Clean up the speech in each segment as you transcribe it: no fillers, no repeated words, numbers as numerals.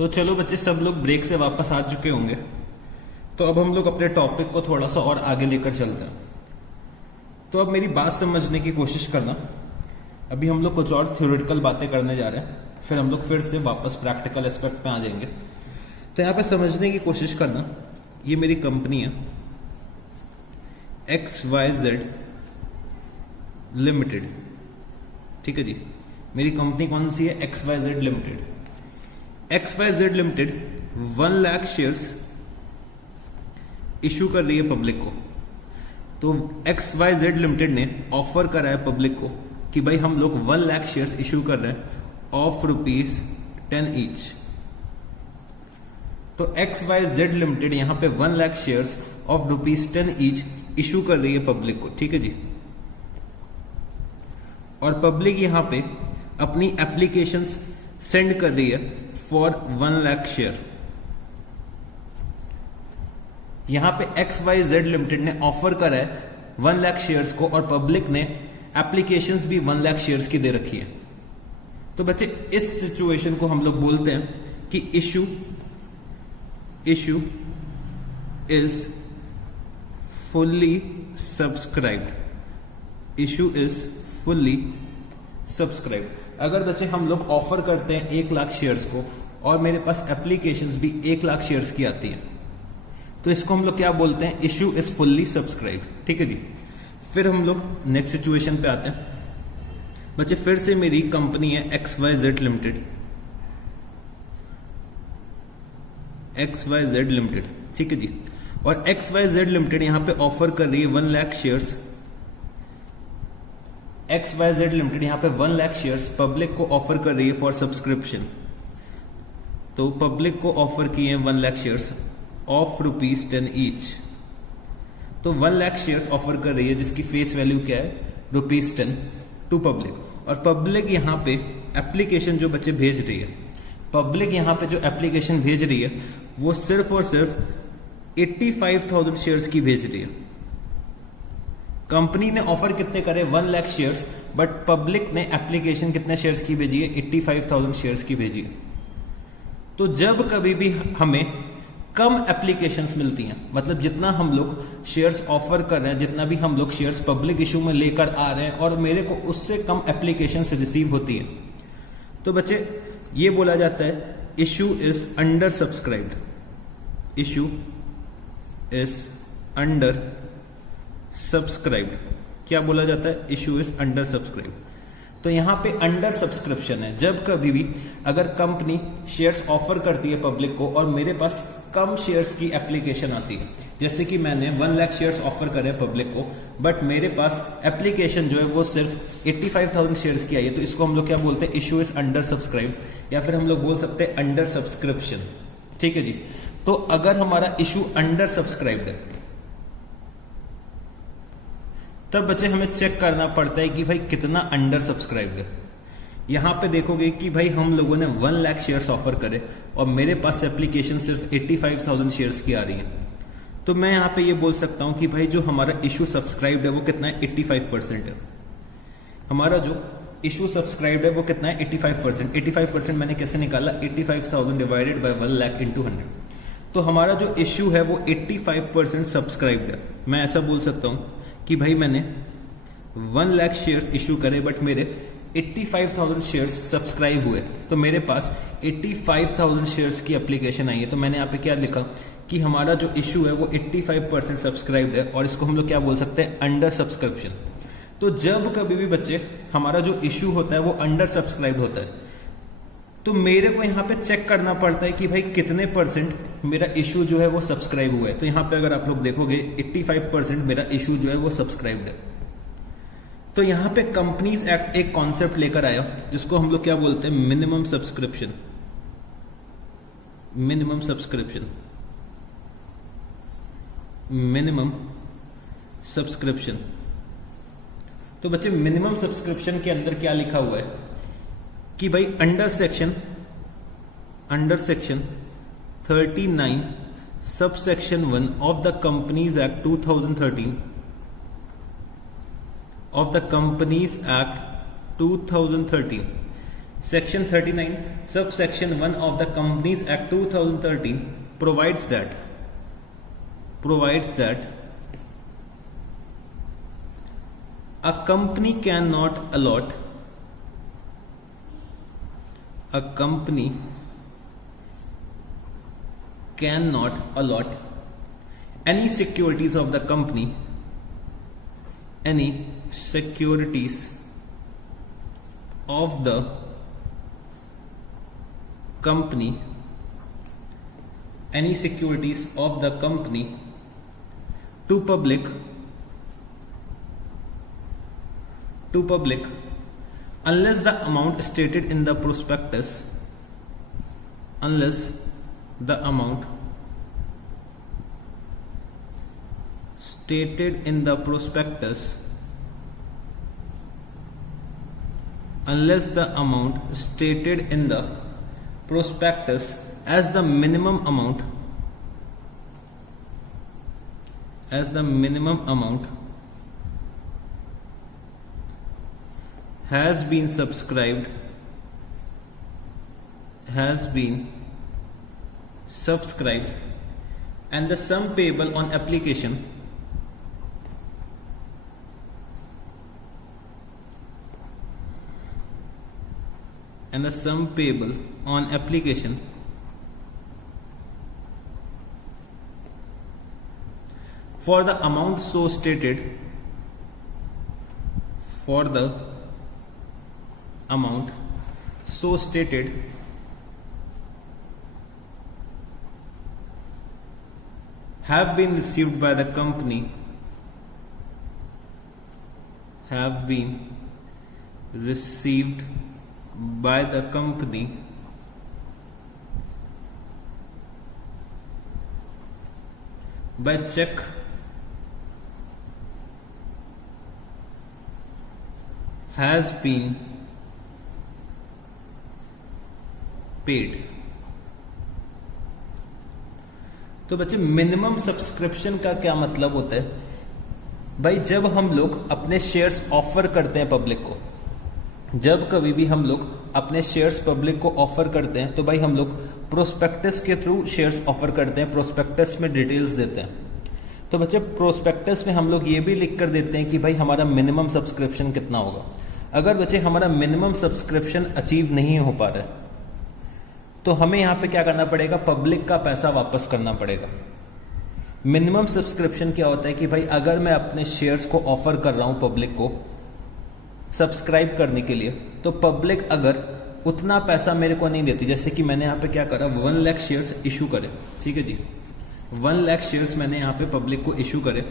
तो चलो बच्चे, सब लोग ब्रेक से वापस आ चुके होंगे, तो अब हम लोग अपने टॉपिक को थोड़ा सा और आगे लेकर चलते हैं। तो अब मेरी बात समझने की कोशिश करना। अभी हम लोग कुछ और थ्योरेटिकल बातें करने जा रहे हैं, फिर हम लोग फिर से वापस प्रैक्टिकल एस्पेक्ट पे आ जाएंगे। तो यहाँ पे समझने की कोशिश करना, ये मेरी कंपनी है XYZ लिमिटेड, ठीक है जी। मेरी कंपनी कौन सी है? XYZ limited. XYZ limited 1 lakh shares issue कर रही है पब्लिक को। तो XYZ लिमिटेड ने ऑफर करा है पब्लिक को कि भाई हम लोग 1 लाख शेयर्स इशू कर रहे हैं ऑफ ₹10 ईच। तो XYZ लिमिटेड यहां पे 1 lakh shares of ₹10 each issue कर रही है पब्लिक को, ठीक है जी। और पब्लिक यहां पे अपनी एप्लीकेशंस सेंड कर रही है फॉर 1 लाख शेयर। यहां पे XYZ लिमिटेड ने ऑफर करा है 1 लाख शेयर्स को, और पब्लिक ने एप्लीकेशंस भी 1 लाख शेयर्स की दे रखी है। तो बच्चे, इस सिचुएशन को हम लोग बोलते हैं कि issue is fully subscribed. Issue is fully subscribed. अगर बच्चे हम लोग ऑफर करते हैं 1 लाख शेयर्स को और मेरे पास एप्लीकेशंस भी 1 लाख शेयर्स की आती है, तो इसको हम लोग क्या बोलते हैं? इशू इज फुल्ली सब्सक्राइब्ड, ठीक है जी। फिर हम लोग नेक्स्ट सिचुएशन पे आते हैं। बच्चे, फिर से मेरी कंपनी है XYZ लिमिटेड, XYZ लिमिटेड, ठीक है जी। और XYZ लिमिटेड यहां पे ऑफर कर रही है 1 लाख शेयर्स। XYZ लिमिटेड यहां पे 1 लाख शेयर्स पब्लिक को ऑफर कर रही है फॉर सब्सक्रिप्शन। तो पब्लिक को ऑफर किए हैं 1 लाख शेयर्स ऑफ ₹10 ईच। तो 1 लाख शेयर्स ऑफर कर रही है जिसकी फेस वैल्यू क्या है? ₹10 टू पब्लिक। और पब्लिक यहां पे एप्लीकेशन जो बच्चे भेज रही है, पब्लिक यहां पे जो एप्लीकेशन भेज रही है वो सिर्फ और सिर्फ 85,000 शेयर्स की भेज रही है। कंपनी ने ऑफर कितने करे? 1 लाख शेयर्स, बट पब्लिक ने एप्लीकेशन कितने शेयर्स की भेजी है? 85,000 शेयर्स की भेजी है। तो जब कभी भी हमें कम एप्लीकेशंस मिलती हैं, मतलब जितना हम लोग शेयर्स ऑफर कर रहे हैं, जितना भी हम लोग शेयर्स पब्लिक इशू में लेकर आ रहे हैं, और मेरे को उससे कम एप्लीकेशंस रिसीव होती है, तो बच्चे ये बोला जाता है issue is under subscribed. Issue is under subscribed. क्या बोला जाता है? Issue is under subscribed. तो यहां पे अंडर सब्सक्रिप्शन है। जब कभी भी अगर कंपनी शेयर्स ऑफर करती है पब्लिक को और मेरे पास कम शेयर्स की एप्लीकेशन आती है, जैसे कि मैंने 1 लाख शेयर्स ऑफर करे पब्लिक को, बट मेरे पास एप्लीकेशन जो है वो सिर्फ 85,000 शेयर्स की आई है, तो इसको हम लोग क्या बोलते हैं? इशू इज अंडर सब्सक्राइब, या फिर हम लोग बोल सकते हैं अंडर सब्सक्रिप्शन, ठीक है जी। तो अगर हमारा इशू अंडर सब्सक्राइब्ड है, तब बच्चे हमें चेक करना पड़ता है कि भाई कितना अंडर सब्सक्राइब है। यहां पे देखोगे कि भाई हम लोगों ने 1 लाख शेयर्स ऑफर करे और मेरे पास एप्लीकेशन सिर्फ 85,000 शेयर्स की आ रही है, तो मैं यहां पे ये बोल सकता हूं कि भाई जो हमारा इशू सब्सक्राइब्ड है वो कितना है? 85% है। हमारा जो इशू सब्सक्राइब्ड है वो कितना है? 85%। 85% मैंने कैसे निकाला? 85,000 डिवाइडेड बाय 1 लाख इंटू 100। तो हमारा जो इशू है वो 85% सब्सक्राइब्ड है। मैं ऐसा बोल सकता हूं कि भाई मैंने 1 लाख शेयर्स इशू करे, बट मेरे 85,000 शेयर्स सब्सक्राइब हुए, तो मेरे पास 85,000 शेयर्स की एप्लीकेशन आई है। तो मैंने यहाँ पे क्या लिखा कि हमारा जो इशू है वो 85% सब्सक्राइब्ड है, और इसको हम लोग क्या बोल सकते हैं? Under subscription. तो जब कभी भी बच्चे हमारा जो इशू होता है वो अंडर सब्सक्राइब्ड होता है, तो मेरे को यहाँ पे चेक करना पड़ता है कि भाई कितने % मेरा इशू जो है वो सब्सक्राइब हुआ है। तो यहाँ पे अगर आप लोग देखोगे 85% मेरा इशू जो है वो सब्सक्राइब्ड है। तो यहाँ पे कंपनीज एक्ट एक कॉन्सेप्ट लेकर आया जिसको हम लोग क्या बोलते हैं? Minimum subscription. Minimum subscription, minimum subscription. तो बच्चे, मिनिमम सब्सक्रिप्शन के अंदर क्या लिखा हुआ है कि भाई under section 39 sub section 1 of the companies act 2013 of the companies act 2013 Section 39, subsection 1 of the Companies Act 2013 provides that a company cannot allot any securities of the company to public unless the amount stated in the prospectus as the minimum amount has been subscribed and the sum payable on application for the amount so stated have been received by the company by check has been paid। तो बच्चे minimum subscription का क्या मतलब होता है भाई? जब हम लोग अपने शेयर्स ऑफर करते हैं पब्लिक को, जब कभी भी हम लोग अपने शेयर्स पब्लिक को ऑफर करते हैं तो भाई हम लोग प्रोस्पेक्टस के थ्रू शेयर्स ऑफर करते हैं, प्रोस्पेक्टस में डिटेल्स देते हैं। तो बच्चे प्रोस्पेक्टस में हम लोग ये भी लिख कर देते हैं कि भाई हमारा मिनिमम सब्सक्रिप्शन कितना होगा। अगर बच्चे हमारा मिनिमम सब्सक्रिप्शन अचीव नहीं हो पा रहा है तो हमें यहाँ पे क्या करना पड़ेगा? पब्लिक का पैसा वापस करना पड़ेगा। मिनिमम सब्सक्रिप्शन क्या होता है कि भाई अगर मैं अपने शेयर्स को ऑफर कर रहा हूँ पब्लिक को सब्सक्राइब करने के लिए, तो पब्लिक अगर उतना पैसा मेरे को नहीं देती, जैसे कि मैंने यहाँ पे क्या करा, 1 लाख शेयर्स इशू करे, ठीक है जी, 1 लाख शेयर्स मैंने यहाँ पे पब्लिक को इशू करे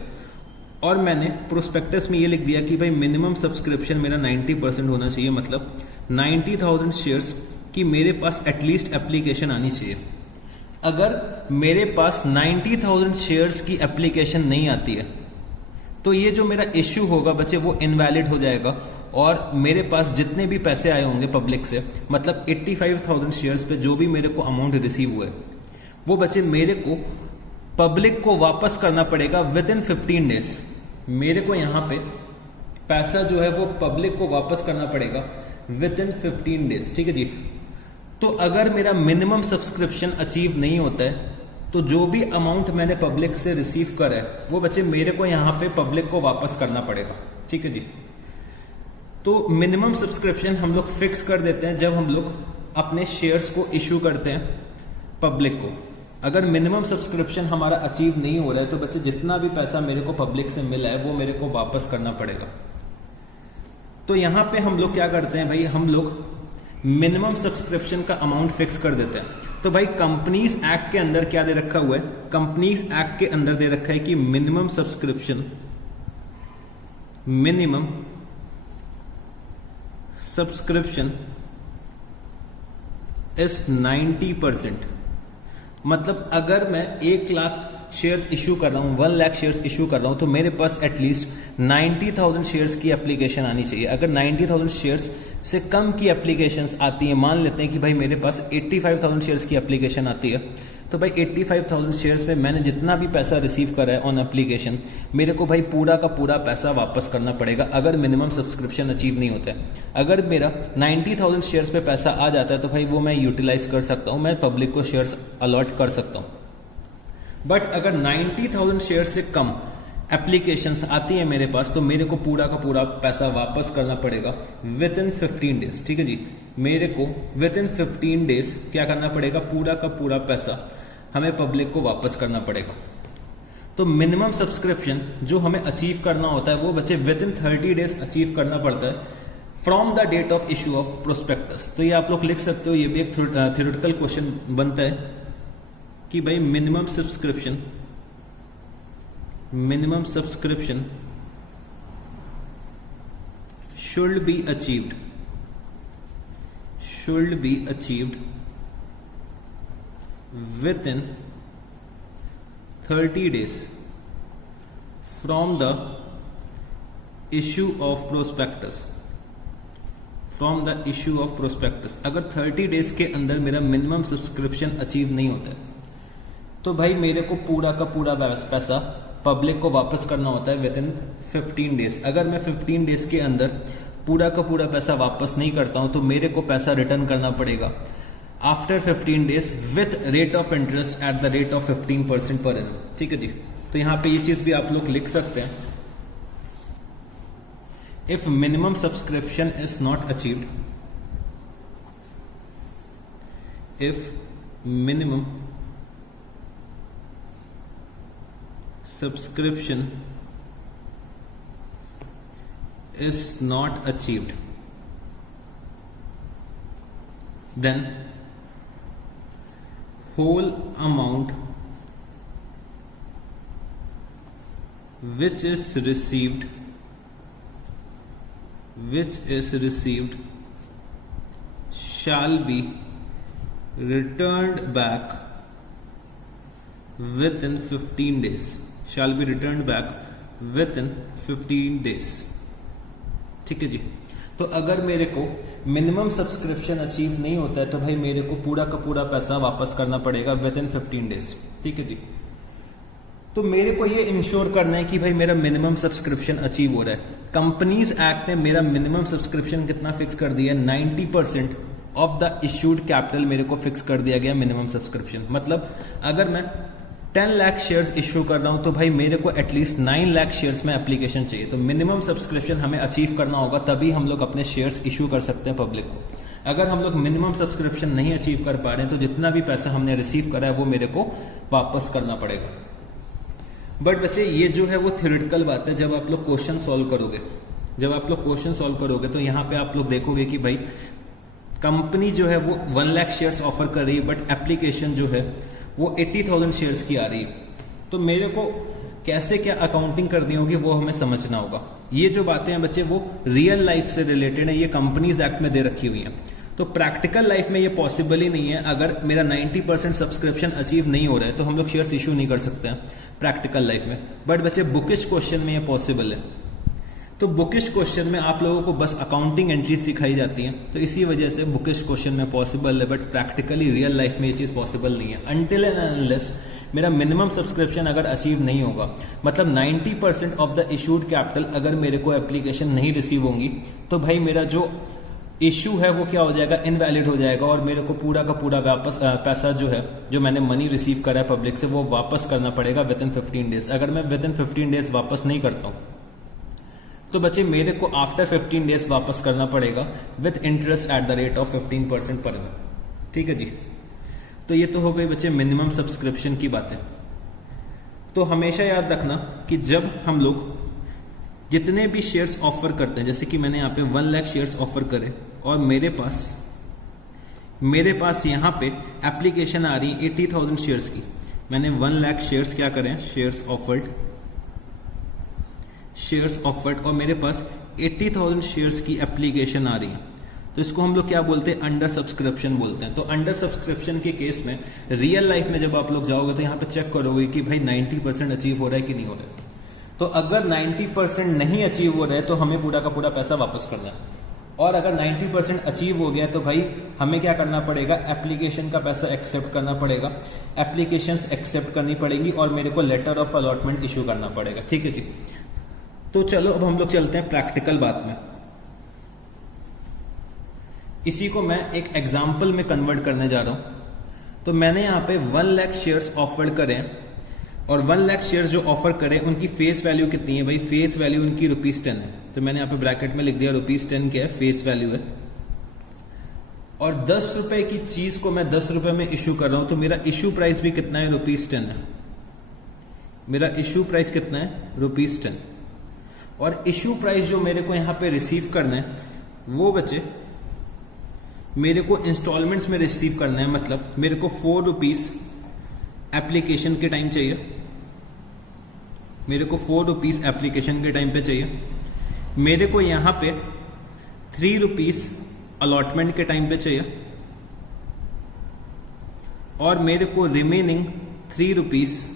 और मैंने प्रोस्पेक्टस में ये लिख दिया कि भाई मिनिमम सब्सक्रिप्शन मेरा 90% होना चाहिए, मतलब 90,000 शेयर्स की मेरे पास एटलीस्ट एप्लीकेशन आनी चाहिए। अगर मेरे पास 90,000 शेयर्स की एप्लीकेशन नहीं आती है तो ये जो मेरा इश्यू होगा बच्चे वो इनवैलिड हो जाएगा और मेरे पास जितने भी पैसे आए होंगे पब्लिक से, मतलब 85,000 शेयर्स पे जो भी मेरे को अमाउंट रिसीव हुए वो बच्चे मेरे को पब्लिक को वापस करना पड़ेगा विद इन 15 डेज। मेरे को यहाँ पे पैसा जो है वो पब्लिक को वापस करना पड़ेगा विद इन 15 डेज, ठीक है जी। तो अगर मेरा मिनिमम सब्सक्रिप्शन अचीव नहीं होता है तो जो भी अमाउंट मैंने पब्लिक से रिसीव करा है वो बच्चे मेरे को यहाँ पे पब्लिक को वापस करना पड़ेगा, ठीक है जी। तो मिनिमम सब्सक्रिप्शन हम लोग फिक्स कर देते हैं जब हम लोग अपने शेयर्स को इशू करते हैं पब्लिक को। अगर मिनिमम सब्सक्रिप्शन हमारा अचीव नहीं हो रहा है तो बच्चे जितना भी पैसा मेरे को पब्लिक से मिला है वो मेरे को वापस करना पड़ेगा। तो यहाँ पे हम लोग क्या करते हैं भाई, हम लोग मिनिमम सब्सक्रिप्शन का अमाउंट फिक्स कर देते हैं। तो भाई कंपनीज एक्ट के अंदर क्या दे रखा हुआ है, कंपनीज एक्ट के अंदर दे रखा है कि मिनिमम सब्सक्रिप्शन इज 90%। मतलब अगर मैं 1 लाख शेयर्स इशू कर रहा हूँ, 1 लाख शेयर्स इशू कर रहा हूँ तो मेरे पास एटलीस्ट 90,000 शेयर्स की एप्लीकेशन आनी चाहिए। अगर 90,000 शेयर्स से कम की एप्लीकेशंस आती हैं, मान लेते हैं कि भाई मेरे पास 85,000 शेयर्स की एप्लीकेशन आती है, तो भाई 85,000 शेयर्स पे मैंने जितना भी पैसा रिसीव करा है ऑन एप्लीकेशन, मेरे को भाई पूरा का पूरा पैसा वापस करना पड़ेगा अगर मिनिमम सब्सक्रिप्शन अचीव नहीं होता है। अगर मेरा 90,000 शेयर्स पे पैसा आ जाता है तो भाई वो मैं यूटिलाइज कर सकता हूँ, मैं पब्लिक को शेयर्स अलॉट कर सकता हूँ। बट अगर 90,000 शेयर से कम एप्लीकेशंस आती है मेरे पास तो मेरे को पूरा का पूरा पैसा वापस करना पड़ेगा विद इन 15 डेज। ठीक है जी, मेरे को विद इन 15 डेज क्या करना पड़ेगा, पूरा का पूरा पैसा हमें पब्लिक को वापस करना पड़ेगा। तो मिनिमम सब्सक्रिप्शन जो हमें अचीव करना होता है वो बच्चे विद इन 30 डेज अचीव करना पड़ता है from the date of issue of prospectus. तो ये आप लोग लिख सकते हो, ये भी एक थ्योरेटिकल क्वेश्चन बनता है कि भाई minimum subscription should be achieved within 30 days from the issue of prospectus। अगर 30 डेज के अंदर मेरा मिनिमम सब्सक्रिप्शन अचीव नहीं होता है तो भाई मेरे को पूरा का पूरा पैसा पब्लिक को वापस करना होता है विद इन 15 डेज। अगर मैं 15 डेज के अंदर पूरा का पूरा पैसा वापस नहीं करता हूं तो मेरे को पैसा रिटर्न करना पड़ेगा after 15 days with rate of interest at the rate of 15% per annum. ठीक है जी, तो यहां पे ये चीज भी आप लोग लिख सकते हैं, if minimum subscription is not achieved, if minimum subscription is not achieved, then whole amount which is received shall be returned back within 15 days। shall be returned back within 15 days। ठीक है जी, तो अगर मेरे को मिनिमम सब्सक्रिप्शन अचीव नहीं होता है तो भाई मेरे को पूरा का पूरा पैसा वापस करना पड़ेगा विद इन 15 डेज। ठीक है जी, तो मेरे को ये इंश्योर करना है कि भाई मेरा मिनिमम सब्सक्रिप्शन अचीव हो रहा है। कंपनीज एक्ट ने मेरा मिनिमम सब्सक्रिप्शन कितना फिक्स कर दिया है, 90% ऑफ द इश्यूड कैपिटल मेरे को फिक्स कर दिया गया मिनिमम सब्सक्रिप्शन। मतलब अगर मैं 10 लाख शेयर्स इश्यू कर रहा हूं तो भाई मेरे को एटलीस्ट 9 लाख शेयर्स में एप्लीकेशन चाहिए। तो मिनिमम सब्सक्रिप्शन हमें अचीव करना होगा तभी हम लोग अपने शेयर्स इशू कर सकते हैं पब्लिक को। अगर हम लोग मिनिमम सब्सक्रिप्शन नहीं अचीव कर पा रहे हैं तो जितना भी पैसा हमने रिसीव करा है वो मेरे को वापस करना पड़ेगा। बट बच्चे ये जो है वो थ्योरेटिकल बात है। जब आप लोग क्वेश्चन सॉल्व करोगे तो यहाँ पे आप लोग देखोगे कि भाई कंपनी जो है वो 1 लाख शेयर्स ऑफर कर रही है बट एप्लीकेशन जो है वो 80,000 शेयर्स की आ रही है। तो मेरे को कैसे क्या अकाउंटिंग करनी होगी वो हमें समझना होगा। ये जो बातें हैं बच्चे वो रियल लाइफ से रिलेटेड है, ये कंपनीज एक्ट में दे रखी हुई हैं। तो प्रैक्टिकल लाइफ में ये पॉसिबल ही नहीं है। अगर मेरा 90% सब्सक्रिप्शन अचीव नहीं हो रहा है तो हम लोग शेयर्स इशू नहीं कर सकते हैं प्रैक्टिकल लाइफ में। बट बच्चे बुकिश क्वेश्चन में ये पॉसिबल है। तो बुकिश क्वेश्चन में आप लोगों को बस अकाउंटिंग एंट्री सिखाई जाती हैं, तो इसी वजह से बुकिश क्वेश्चन में पॉसिबल है। बट प्रैक्टिकली रियल लाइफ में ये चीज़ पॉसिबल नहीं है अनटिल एंड अनलेस मेरा मिनिमम सब्सक्रिप्शन अगर अचीव नहीं होगा। मतलब 90% ऑफ द इशूड कैपिटल अगर मेरे को एप्लीकेशन नहीं रिसीव होंगी तो भाई मेरा जो इशू है वो क्या हो जाएगा, इनवैलिड हो जाएगा और मेरे को पूरा का पूरा वापस पैसा जो है, जो मैंने मनी रिसीव करा है पब्लिक से, वो वापस करना पड़ेगा विद इन 15 डेज। अगर मैं विद इन 15 डेज वापस नहीं करता हूँ तो बच्चे मेरे को आफ्टर 15 डेज वापस करना पड़ेगा with interest at the rate of 15% per annum. ठीक है जी, तो ये तो हो गई बच्चे मिनिमम सब्सक्रिप्शन की बातें। तो हमेशा याद रखना कि जब हम लोग जितने भी शेयर्स ऑफर करते हैं, जैसे कि मैंने यहाँ पे 1 लाख शेयर्स ऑफर करे और मेरे पास यहाँ पे एप्लीकेशन आ रही 80,000 शेयर्स की। मैंने 1 लाख शेयर्स क्या करें, शेयर्स ऑफर्ड और मेरे पास 80,000 शेयर्स की एप्लीकेशन आ रही है। तो इसको हम लोग क्या बोलते हैं, अंडर सब्सक्रिप्शन बोलते हैं। तो अंडर सब्सक्रिप्शन के केस में रियल लाइफ में जब आप लोग जाओगे तो यहाँ पे चेक करोगे कि भाई 90% अचीव हो रहा है कि नहीं हो रहा है। तो अगर 90% नहीं अचीव हो रहा है तो हमें पूरा का पूरा पैसा वापस करना है। और अगर 90% अचीव हो गया तो भाई हमें क्या करना पड़ेगा, एप्लीकेशन का पैसा एक्सेप्ट करना पड़ेगा, एप्लीकेशंस एक्सेप्ट करनी पड़ेगी और मेरे को लेटर ऑफ अलॉटमेंट इशू करना पड़ेगा। ठीक है जी। तो चलो अब हम लोग चलते हैं प्रैक्टिकल बात में। इसी को मैं एक एग्जाम्पल में कन्वर्ट करने जा रहा हूं। तो मैंने यहाँ पे 1 लाख शेयर्स ऑफर करें और 1 लाख शेयर्स जो ऑफर करें उनकी फेस वैल्यू कितनी है भाई, फेस वैल्यू उनकी ₹10 है। तो मैंने यहाँ पे ब्रैकेट में लिख दिया ₹10 क्या है, फेस वैल्यू है। और 10 रुपए की चीज को मैं 10 रुपए में इशू कर रहा हूं, तो मेरा इशू प्राइस भी कितना है, ₹10 है। मेरा इशू प्राइस कितना है, ₹10। और इशू प्राइस जो मेरे को यहाँ पे रिसीव करना है वो बचे मेरे को इंस्टॉलमेंट्स में रिसीव करना है, मतलब मेरे को ₹4 एप्लीकेशन के टाइम चाहिए, मेरे को ₹4 एप्लीकेशन के टाइम पे चाहिए, मेरे को यहाँ पे ₹3 अलॉटमेंट के टाइम पे चाहिए और मेरे को रिमेनिंग ₹3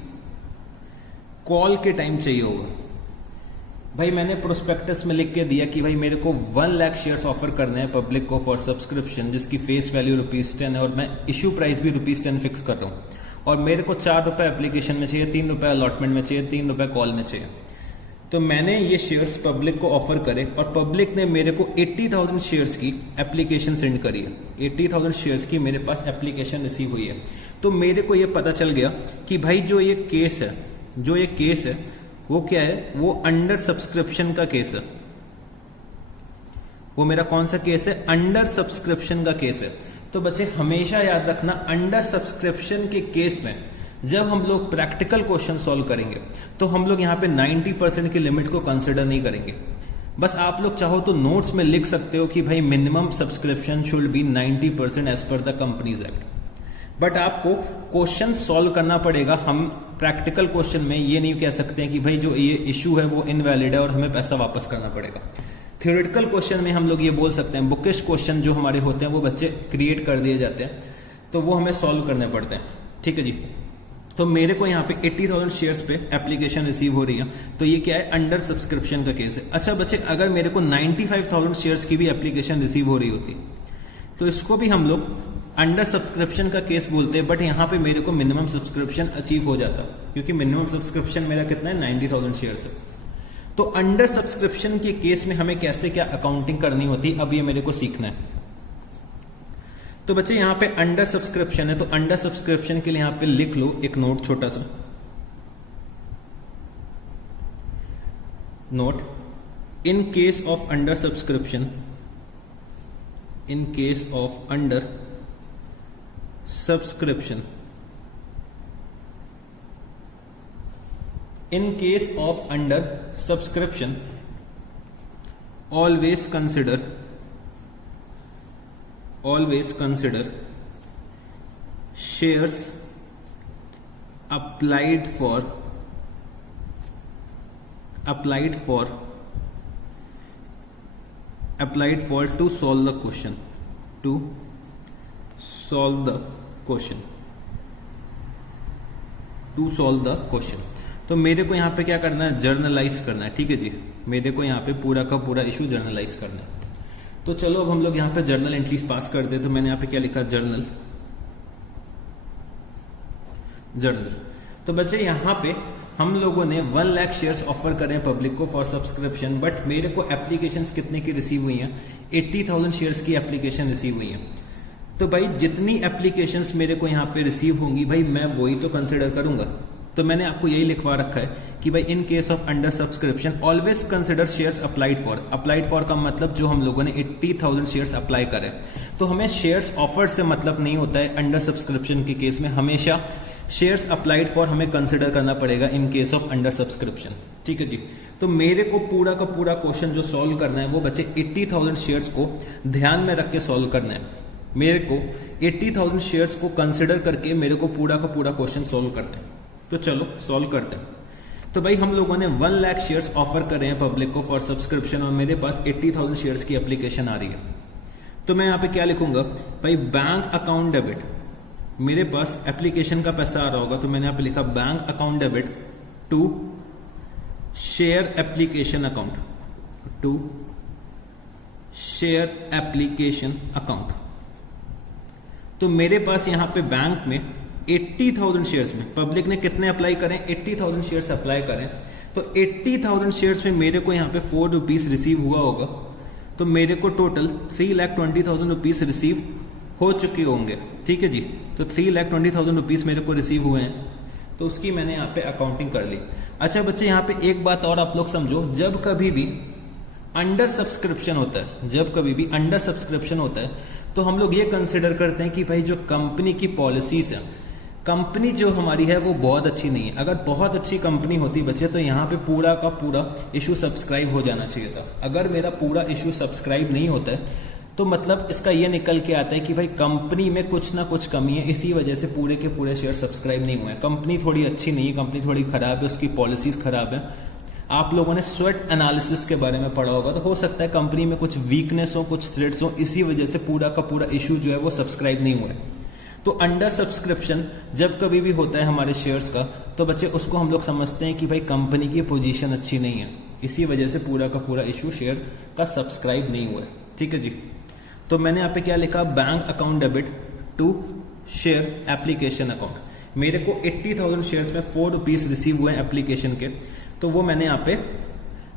कॉल के टाइम चाहिए होगा। भाई मैंने प्रोस्पेक्टस में लिख के दिया कि भाई मेरे को 1 लाख शेयर्स ऑफर करने हैं पब्लिक को फॉर सब्सक्रिप्शन, जिसकी फेस वैल्यू ₹10 है और मैं इशू प्राइस भी ₹10 फिक्स कर रहा हूँ। और मेरे को ₹4 एप्लीकेशन में चाहिए, ₹3 अलॉटमेंट में चाहिए, ₹3 कॉल में चाहिए। तो मैंने ये शेयर्स पब्लिक को ऑफर करे और पब्लिक ने मेरे को 80,000 शेयर्स की एप्लीकेशन सेंड करी है। 80,000 शेयर्स की मेरे पास एप्लीकेशन रिसीव हुई है। तो मेरे को ये पता चल गया कि भाई जो ये केस है वो क्या है, वो अंडर सब्सक्रिप्शन का केस है। वो मेरा कौन सा केस है, अंडर सब्सक्रिप्शन का केस है। तो बच्चे हमेशा याद रखना, अंडर सब्सक्रिप्शन के केस में जब हम लोग प्रैक्टिकल क्वेश्चन सॉल्व करेंगे तो हम लोग यहाँ पे 90% की लिमिट को कंसिडर नहीं करेंगे। बस आप लोग चाहो तो नोट्स में लिख सकते हो कि भाई minimum subscription should be 90% as per the companies act. But आपको क्वेश्चन सॉल्व करना पड़ेगा। हम प्रैक्टिकल क्वेश्चन में ये नहीं कह सकते हैं कि भाई जो ये इशू है वो इनवैलिड है और हमें पैसा वापस करना पड़ेगा। थ्योरेटिकल क्वेश्चन में हम लोग ये बोल सकते हैं, बुकिश क्वेश्चन जो हमारे होते हैं वो बच्चे क्रिएट कर दिए जाते हैं, तो वो हमें सॉल्व करने पड़ते हैं। ठीक है जी। तो मेरे को यहाँ पे 80,000 शेयर्स पे एप्लीकेशन रिसीव हो रही है, तो ये क्या है, अंडर सब्सक्रिप्शन का केस है। अच्छा बच्चे, अगर मेरे को 95,000 शेयर्स की भी एप्लीकेशन रिसीव हो रही होती तो इसको भी हम लोग अंडर सब्सक्रिप्शन का केस बोलते हैं, बट यहाँ पे मेरे को मिनिमम सब्सक्रिप्शन अचीव हो जाता, क्योंकि मिनिमम सब्सक्रिप्शन मेरा कितना है, 90,000 शेयर्स है। तो अंडर सब्सक्रिप्शन के केस में हमें कैसे क्या अकाउंटिंग करनी होती, अब ये मेरे को सीखना है। तो बच्चे यहाँ पे अंडर सब्सक्रिप्शन है, तो अंडर सब्सक्रिप्शन के लिए यहाँ पे लिख लो एक नोट, छोटा सा note. In case of under subscription, in case of under subscription, in case of under subscription always consider shares applied for to solve the question, to solve the question. तो मेरे को यहाँ पे क्या करना है, जर्नलाइज करना है। ठीक है जी, मेरे को यहाँ पे पूरा का पूरा इशू जर्नलाइज करना है। तो चलो अब हम लोग यहाँ पे जर्नल एंट्रीज पास करते हैं। तो मैंने यहाँ पे क्या लिखा, जर्नल। तो बच्चे यहाँ पे हम लोगों ने 1 लाख शेयर्स ऑफर करें पब्लिक को फॉर सब्सक्रिप्शन, बट मेरे को एप्लीकेशंस कितने की रिसीव हुई हैं, 80,000 शेयर्स की एप्लीकेशन रिसीव हुई हैं। तो भाई जितनी एप्लीकेशंस मेरे को यहाँ पे रिसीव होंगी भाई मैं वही तो कंसिडर करूंगा। तो मैंने आपको यही लिखवा रखा है कि भाई in case of under subscription always consider shares applied for का मतलब जो हम लोगों ने 80,000 शेयर्स अप्लाई करे। तो हमें शेयर्स ऑफर से मतलब नहीं होता है अंडर सब्सक्रिप्शन के केस में, हमेशा शेयर्स अप्लाइड फॉर हमें कंसिडर करना पड़ेगा in case of under subscription. ठीक है जी। तो मेरे को पूरा का पूरा क्वेश्चन जो सॉल्व करना है वो बच्चे 80,000 शेयर्स को ध्यान में रख के सॉल्व करना है। मेरे को 80,000 शेयर्स को कंसिडर करके मेरे को पूरा का पूरा क्वेश्चन सॉल्व करते हैं। तो चलो सॉल्व करते हैं। तो भाई हम लोगों ने 1 लाख शेयर्स ऑफर करे हैं पब्लिक को फॉर सब्सक्रिप्शन और मेरे पास 80,000 शेयर्स की एप्लीकेशन आ रही है। तो मैं यहाँ पे क्या लिखूंगा, भाई बैंक अकाउंट डेबिट, मेरे पास एप्लीकेशन का पैसा आ रहा होगा, तो मैंने यहाँ पे लिखा bank account debit to share application account, to share application account. तो मेरे पास यहां पे बैंक में 80,000 शेयर्स में पब्लिक ने कितने अप्लाई करें, 80,000 शेयर्स अप्लाई करें। तो 80,000 शेयर्स में मेरे को यहाँ पे 4 रुपीज रिसीव हुआ होगा। तो मेरे को टोटल 3,20,000 रुपीज रिसीव हो चुके होंगे। ठीक है जी, तो 3,20,000 रुपीज मेरे को रिसीव हुए हैं, तो उसकी मैंने यहाँ पे अकाउंटिंग कर ली। अच्छा बच्चे, यहाँ पे एक बात और आप लोग समझो, जब कभी भी अंडर सब्सक्रिप्शन होता है, जब कभी भी अंडर सब्सक्रिप्शन होता है, तो हम लोग ये कंसिडर करते हैं कि भाई जो कंपनी की पॉलिसीज है, कंपनी जो हमारी है वो बहुत अच्छी नहीं है। अगर बहुत अच्छी कंपनी होती बच्चे तो यहाँ पे पूरा का पूरा इशू सब्सक्राइब हो जाना चाहिए था। अगर मेरा पूरा इशू सब्सक्राइब नहीं होता है तो मतलब इसका ये निकल के आता है कि भाई कंपनी में कुछ ना कुछ कमी है, इसी वजह से पूरे के पूरे शेयर सब्सक्राइब नहीं हुए हैं। कंपनी थोड़ी अच्छी नहीं है, कंपनी थोड़ी खराब है, उसकी पॉलिसीज खराब है। आप लोगों ने स्वेट एनालिसिस के बारे में पढ़ा होगा, तो हो सकता है कंपनी में कुछ वीकनेस हो, कुछ थ्रेड्स हो, इसी वजह से पूरा का पूरा इशू जो है वो सब्सक्राइब नहीं हुआ है। तो अंडर सब्सक्रिप्शन जब कभी भी होता है हमारे शेयर्स का, तो बच्चे उसको हम लोग समझते हैं कि भाई कंपनी की पोजीशन अच्छी नहीं है, इसी वजह से पूरा का पूरा इशू शेयर का सब्सक्राइब नहीं हुआ है। ठीक है जी, तो मैंने यहाँ पे क्या लिखा, bank account debit to share application account. मेरे को 80,000 शेयर्स में 4 रुपीज रिसीव हुए एप्लीकेशन के, तो वो मैंने यहाँ पे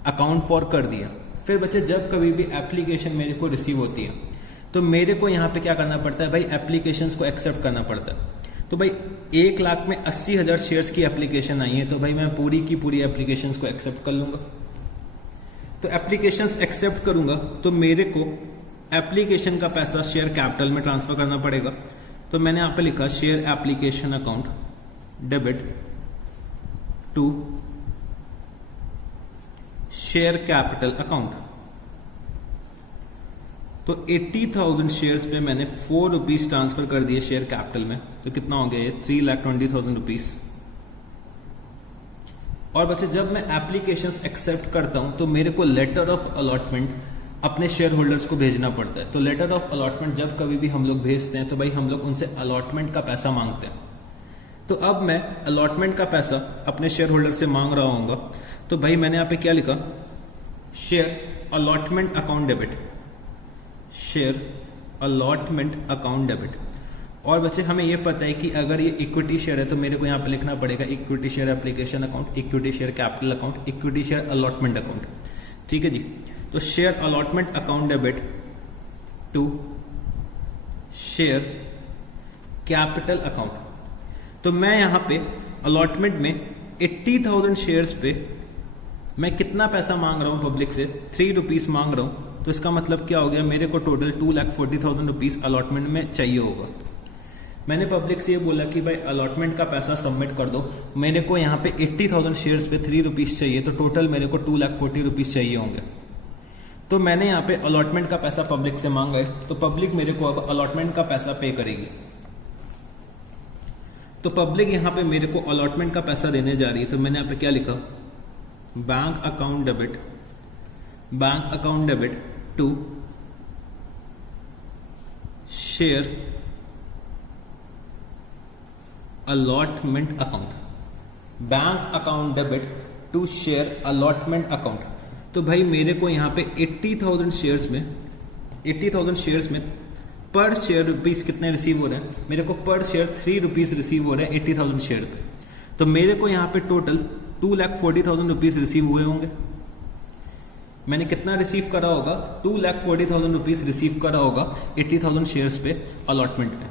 अकाउंट फॉर कर दिया। फिर बच्चे जब कभी भी एप्लीकेशन मेरे को रिसीव होती है तो मेरे को यहाँ पे क्या करना पड़ता है भाई, एप्लीकेशंस को एक्सेप्ट करना पड़ता है। तो भाई 1,80,000 शेयर्स की एप्लीकेशन आई है, तो भाई मैं पूरी की पूरी एप्लीकेशंस को एक्सेप्ट कर लूंगा। तो एप्लीकेशंस एक्सेप्ट करूंगा तो मेरे को एप्लीकेशन का पैसा शेयर कैपिटल में ट्रांसफर करना पड़ेगा। तो मैंने यहाँ पे लिखा share application account debit to share capital account. तो 80,000 शेयर्स पे मैंने 4 रुपीज ट्रांसफर कर दिए शेयर कैपिटल में, तो कितना हो गया ये 3,20,000 रुपीज। और बच्चे जब मैं एप्लीकेशंस एक्सेप्ट करता हूं तो मेरे को लेटर ऑफ अलॉटमेंट अपने शेयर होल्डर्स को भेजना पड़ता है। तो लेटर ऑफ अलॉटमेंट जब कभी भी हम लोग भेजते हैं तो भाई हम लोग उनसे अलॉटमेंट का पैसा मांगते हैं। तो अब मैं अलॉटमेंट का पैसा अपने शेयर होल्डर से मांग रहा हूँगा। तो भाई मैंने यहाँ पे क्या लिखा, share allotment account debit, share allotment account debit. और बच्चे हमें यह पता है कि अगर ये इक्विटी शेयर है तो मेरे को यहाँ पे लिखना पड़ेगा equity share application account, equity share capital account, equity share allotment account. ठीक है जी, तो share allotment account debit to share capital account. तो मैं यहाँ पे अलॉटमेंट में 80,000 शेयर्स पे मैं कितना पैसा मांग रहा हूँ पब्लिक से, 3 रुपीज मांग रहा हूँ। तो इसका मतलब क्या हो गया, मेरे को टोटल 2,40,000 रुपीज अलॉटमेंट में चाहिए होगा। मैंने पब्लिक से ये बोला कि भाई अलॉटमेंट का पैसा सबमिट कर दो, मेरे को यहाँ पे 80,000 शेयर्स पे 3 रुपीज चाहिए, तो टोटल मेरे को 2,40,000 रुपीज चाहिए होंगे। तो मैंने यहाँ पे अलॉटमेंट का पैसा पब्लिक से मांगा है, तो पब्लिक मेरे को अब अलॉटमेंट का पैसा पे करेगी। तो पब्लिक यहाँ पे मेरे को अलॉटमेंट का पैसा देने जा रही है। तो मैंने यहाँ पे क्या लिखा, bank account debit to share allotment account, bank account debit to share allotment account. तो भाई मेरे को यहाँ पे 80,000 शेयर्स में पर शेयर रुपीज कितने रिसीव हो रहे हैं, मेरे को पर शेयर 3 रुपीज रिसीव हो रहे हैं 80,000 शेयर पे। तो मेरे को यहाँ पे टोटल 2,40,000 रुपीज रिसीव हुए होंगे। मैंने कितना रिसीव करा होगा, 2,40,000 रुपीज रिसीव करा होगा 80,000 शेयर्स पे अलॉटमेंट में।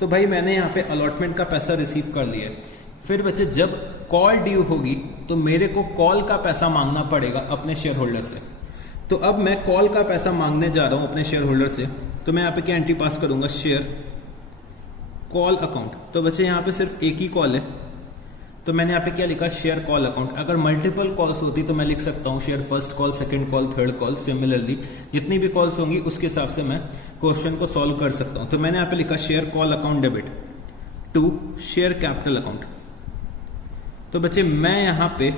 तो भाई मैंने यहाँ पे अलॉटमेंट का पैसा रिसीव कर लिया। फिर बच्चे जब कॉल ड्यू होगी तो मेरे को कॉल का पैसा मांगना पड़ेगा अपने शेयर होल्डर से। तो अब मैं कॉल का पैसा मांगने जा रहा हूं अपने शेयर होल्डर से। तो मैं यहाँ पे क्या एंट्री पास करूंगा, शेयर कॉल अकाउंट। तो बच्चे यहाँ पे सिर्फ एक ही कॉल है, तो मैंने यहाँ पे क्या लिखा, शेयर कॉल अकाउंट। अगर मल्टीपल कॉल्स होती तो मैं लिख सकता हूँ share first call, second call, third call. Similarly जितनी भी कॉल्स होंगी उसके हिसाब से मैं क्वेश्चन को सॉल्व कर सकता हूँ। तो मैंने यहाँ पे लिखा share call account debit to share capital account. तो बच्चे मैं यहाँ पे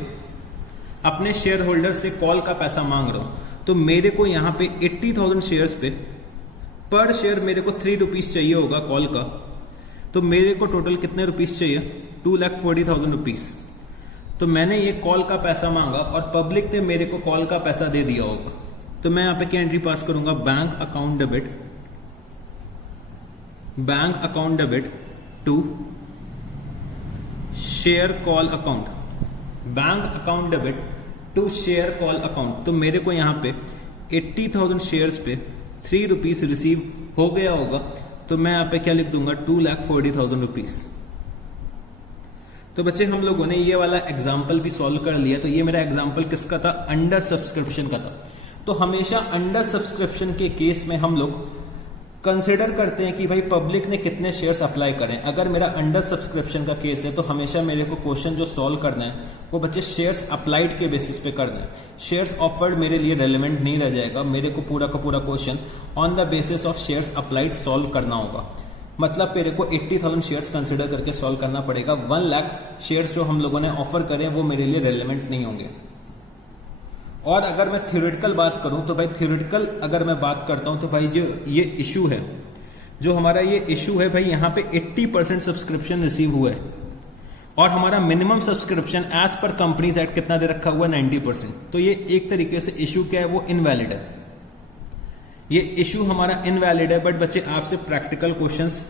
अपने शेयर होल्डर से कॉल का पैसा मांग रहा हूँ। तो मेरे को यहाँ पे 80,000 शेयर्स पे पर शेयर मेरे को 3 रुपीज चाहिए होगा कॉल का। तो मेरे को टोटल कितने रुपीज चाहिए, 2,40,000 रुपीज। तो मैंने ये कॉल का पैसा मांगा और पब्लिक ने मेरे को कॉल का पैसा दे दिया होगा। तो मैं यहाँ पे क्या एंट्री पास करूंगा, bank account debit to share call account, bank account debit to share call account. तो मेरे को यहाँ पे 80,000 शेयर्स पे 3 रुपीज रिसीव हो गया होगा, तो मैं यहाँ पे क्या लिख दूंगा, 2,40,000 रुपीज। तो बच्चे हम लोगों ने ये वाला एग्जाम्पल भी सॉल्व कर लिया। तो ये मेरा एग्जाम्पल किसका था, अंडर सब्सक्रिप्शन का था। तो हमेशा अंडर सब्सक्रिप्शन के केस में हम लोग कंसिडर करते हैं कि भाई पब्लिक ने कितने शेयर्स अप्लाई करें। अगर मेरा अंडर सब्सक्रिप्शन का केस है तो हमेशा मेरे को क्वेश्चन जो सॉल्व करना है वो बच्चे शेयर्स अप्लाइड के बेसिस पे करना है। शेयर्स ऑफर्ड मेरे लिए रेलेवेंट नहीं रह जाएगा, मेरे को पूरा का पूरा question on the basis of shares applied solve करना होगा। मतलब मेरे को 80,000 शेयर्स कंसिडर करके सॉल्व करना पड़ेगा। 1 लाख शेयर्स जो हम लोगों ने ऑफर करे वो मेरे लिए रेलेवेंट नहीं होंगे। और अगर मैं थ्योरेटिकल बात करूं तो भाई थ्योरेटिकल अगर मैं बात करता हूं तो भाई जो ये इशू है, जो हमारा ये इशू है भाई, यहाँ पे 80% सब्सक्रिप्शन रिसीव हुआ है और हमारा minimum subscription as per companies act कितना दे रखा हुआ है, 90%। तो ये एक तरीके से इशू क्या है, वो इनवैलिड है। ये इशू हमारा इनवैलिड है। बट बच्चे आपसे प्रैक्टिकल क्वेश्चंस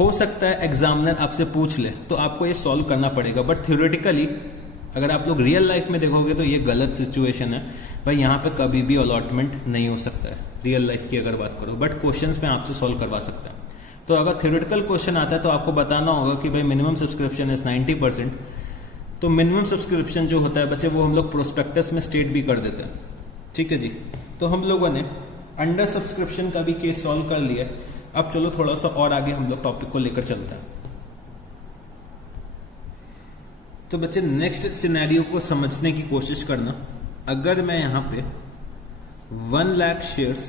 हो सकता है एग्जामिनर आपसे पूछ ले, तो आपको ये सॉल्व करना पड़ेगा। बट थ्योरेटिकली अगर आप लोग रियल लाइफ में देखोगे तो ये गलत सिचुएशन है भाई, यहाँ पे कभी भी अलॉटमेंट नहीं हो सकता है रियल लाइफ की अगर बात करो। बट क्वेश्चंस में आपसे सॉल्व करवा सकता है। तो अगर थ्योरेटिकल क्वेश्चन आता है तो आपको बताना होगा कि भाई मिनिमम सब्सक्रिप्शन इज 90%। तो मिनिमम सब्सक्रिप्शन जो होता है बच्चे वो हम लोग प्रोस्पेक्टस में स्टेट भी कर देते हैं। ठीक है जी। तो हम लोगों ने अंडर सब्सक्रिप्शन का भी केस सॉल्व कर लिया। अब चलो थोड़ा सा और आगे हम लोग टॉपिक को लेकर चलते हैं। तो बच्चे नेक्स्ट सिनेरियो को समझने की कोशिश करना। अगर मैं यहाँ पे 1 लाख शेयर्स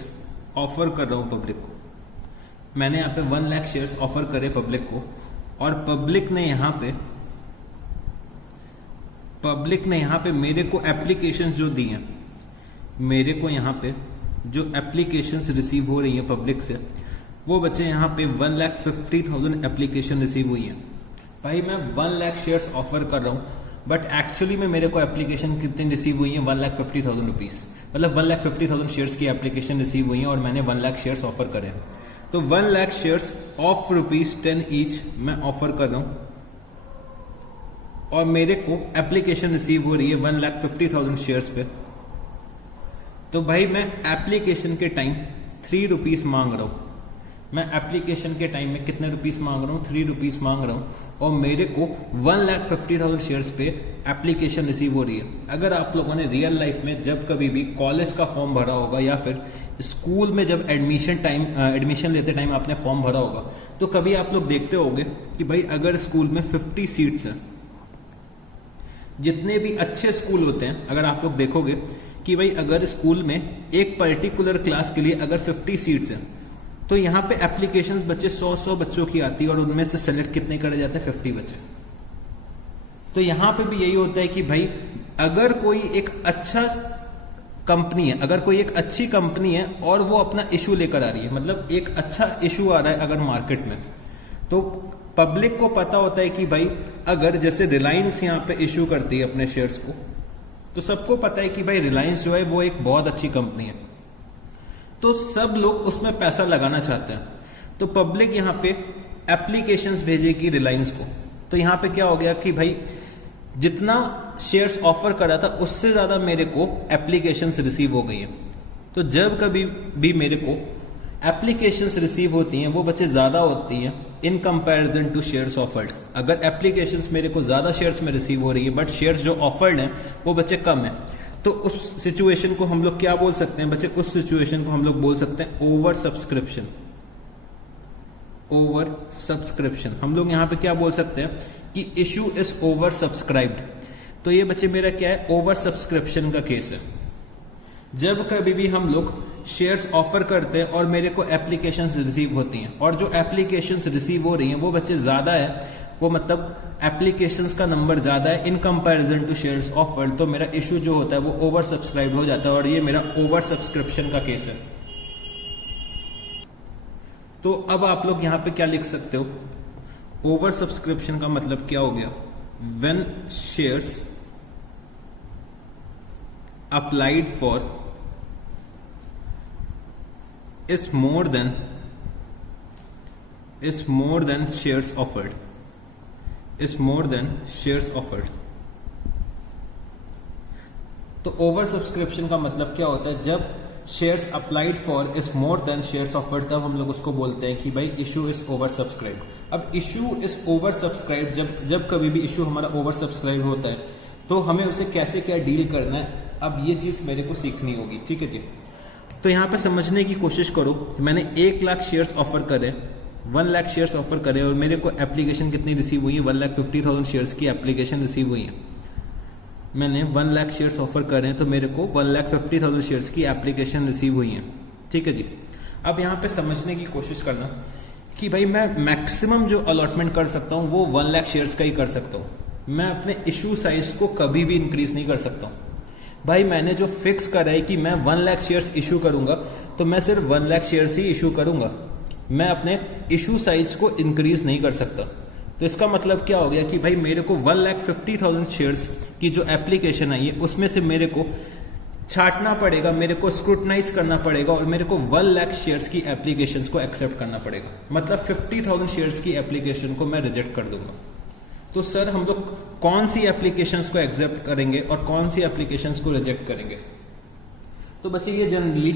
ऑफर कर रहा हूँ पब्लिक को, मैंने यहाँ पे 1 लाख शेयर्स ऑफर करे पब्लिक को, और पब्लिक ने यहाँ पे मेरे को एप्लीकेशन जो दी हैं, मेरे को यहाँ पे जो एप्लीकेशंस रिसीव हो रही हैं पब्लिक से, वो बच्चे यहाँ पे 1,50,000 एप्लीकेशन रिसीव हुई हैं। भाई मैं 1 लाख शेयर्स ऑफर कर रहा हूँ, बट एक्चुअली में मेरे को एप्लीकेशन कितनी रिसीव हुई है, 1,50,000 रुपीज, मतलब 1,50,000 शेयर्स की एप्लीकेशन रिसीव हुई है और मैंने 1 लाख शेयर्स ऑफर करे। तो 1 लाख शेयर्स ऑफ ₹10 ईच मैं ऑफर कर रहा हूँ और मेरे को एप्लीकेशन रिसीव हो रही है 1,50,000 शेयर्स पे। तो भाई मैं एप्लीकेशन के टाइम 3 रुपीज मांग रहा हूँ। मैं एप्लीकेशन के टाइम में कितने रुपीस मांग रहा हूँ, 3 रुपीस मांग रहा हूँ, और मेरे को 1,50,000 शेयर्स पे एप्लीकेशन रिसीव हो रही है। अगर आप लोगों ने रियल लाइफ में जब कभी भी कॉलेज का फॉर्म भरा होगा या फिर स्कूल में जब एडमिशन लेते टाइम आपने फॉर्म भरा होगा, तो कभी आप लोग देखते होंगे कि भाई अगर स्कूल में 50 सीट्स हैं, जितने भी अच्छे स्कूल होते हैं, अगर आप लोग देखोगे कि भाई अगर स्कूल में एक पर्टिकुलर क्लास के लिए अगर 50 सीट्स हैं, तो यहाँ पे एप्लीकेशंस बच्चे 100 बच्चों की आती है और उनमें से सेलेक्ट कितने करे जाते हैं, 50 बच्चे। तो यहाँ पे भी यही होता है कि भाई अगर कोई एक अच्छा कंपनी है, अगर कोई एक अच्छी कंपनी है और वो अपना इशू लेकर आ रही है, मतलब एक अच्छा इशू आ रहा है अगर मार्केट में, तो पब्लिक को पता होता है कि भाई अगर जैसे रिलायंस यहाँ पे इशू करती है अपने शेयर्स को, तो सबको पता है कि भाई रिलायंस जो है वो एक बहुत अच्छी कंपनी है, तो सब लोग उसमें पैसा लगाना चाहते हैं। तो पब्लिक यहाँ पे एप्लीकेशंस भेजेगी रिलायंस को। तो यहाँ पे क्या हो गया कि भाई जितना शेयर्स ऑफर करा था उससे ज्यादा मेरे को एप्लीकेशंस रिसीव हो गई हैं। तो जब कभी भी मेरे को एप्लीकेशंस रिसीव होती हैं वो बच्चे ज्यादा होती हैं in comparison to shares offered. अगर एप्लीकेशंस मेरे को ज्यादा शेयर्स में रिसीव हो रही है बट शेयर्स जो ऑफर्ड हैं वो बच्चे कम है, तो उस सिचुएशन को हम लोग क्या बोल सकते हैं बच्चे, उस सिचुएशन को हम लोग बोल सकते हैं ओवर सब्सक्रिप्शन। ओवर सब्सक्रिप्शन हम लोग यहाँ पे क्या बोल सकते हैं कि इशू इज ओवर सब्सक्राइब्ड। तो ये बच्चे मेरा क्या है, ओवर सब्सक्रिप्शन का केस है। जब कभी भी हम लोग शेयर्स ऑफर करते हैं और मेरे को एप्लीकेशंस रिसीव होती हैं और जो एप्लीकेशंस रिसीव हो रही हैं वो बच्चे ज्यादा है, वो मतलब एप्लीकेशंस का नंबर ज्यादा है in comparison to shares offered, तो मेरा इशू जो होता है वो ओवर सब्सक्राइब हो जाता है और ये मेरा ओवर सब्सक्रिप्शन का केस है। तो अब आप लोग यहां पे क्या लिख सकते हो, ओवर सब्सक्रिप्शन का मतलब क्या हो गया, when shares applied for is more than shares offered, is more than shares offered। तो ओवर सब्सक्रिप्शन का मतलब क्या होता है, जब shares applied for is more then shares offered, तब हम लोग उसको बोलते हैं कि भाई इशू इज ओवर सब्सक्राइब। अब इशू इज ओवर सब्सक्राइब, जब कभी भी इशू हमारा ओवर सब्सक्राइब होता है तो हमें उसे कैसे क्या डील करना है, अब ये चीज मेरे को सीखनी होगी, ठीक है जी। तो यहाँ पे समझने की कोशिश करो, मैंने 1 लाख शेयर्स ऑफर करे, 1 लाख शेयर्स ऑफर करे और मेरे को एप्लीकेशन कितनी रिसीव हुई है, 1,50,000 शेयर्स की एप्लीकेशन रिसीव हुई है। मैंने 1 लाख शेयर्स ऑफर करे हैं तो मेरे को 1,50,000 शेयर्स की एप्लीकेशन रिसीव हुई है, ठीक है जी। अब यहाँ पे समझने की कोशिश करना कि भाई मैं मैक्सिमम जो अलॉटमेंट कर सकता हूँ वो 1 लाख शेयर्स का ही कर सकता हूँ। मैं अपने इशू साइज को कभी भी इंक्रीज नहीं कर सकता हूँ। भाई मैंने जो फिक्स करा है कि मैं 1 लाख शेयर्स इशू करूंगा तो मैं सिर्फ 1 लाख शेयर्स ही इशू करूंगा, मैं अपने इशू साइज को इंक्रीज नहीं कर सकता। तो इसका मतलब क्या हो गया कि भाई मेरे को 1,50,000 शेयर्स की जो एप्लीकेशन आई है उसमें से मेरे को छांटना पड़ेगा, मेरे को स्क्रूटनाइज करना पड़ेगा और मेरे को 1 लाख शेयर्स की एप्लीकेशंस को एक्सेप्ट करना पड़ेगा। मतलब 50,000 शेयर्स की एप्लीकेशन को मैं रिजेक्ट कर दूंगा। तो सर हम लोग कौन सी एप्लीकेशंस को एक्सेप्ट करेंगे और कौन सी एप्लीकेशंस को रिजेक्ट करेंगे? तो बच्चे ये जनरली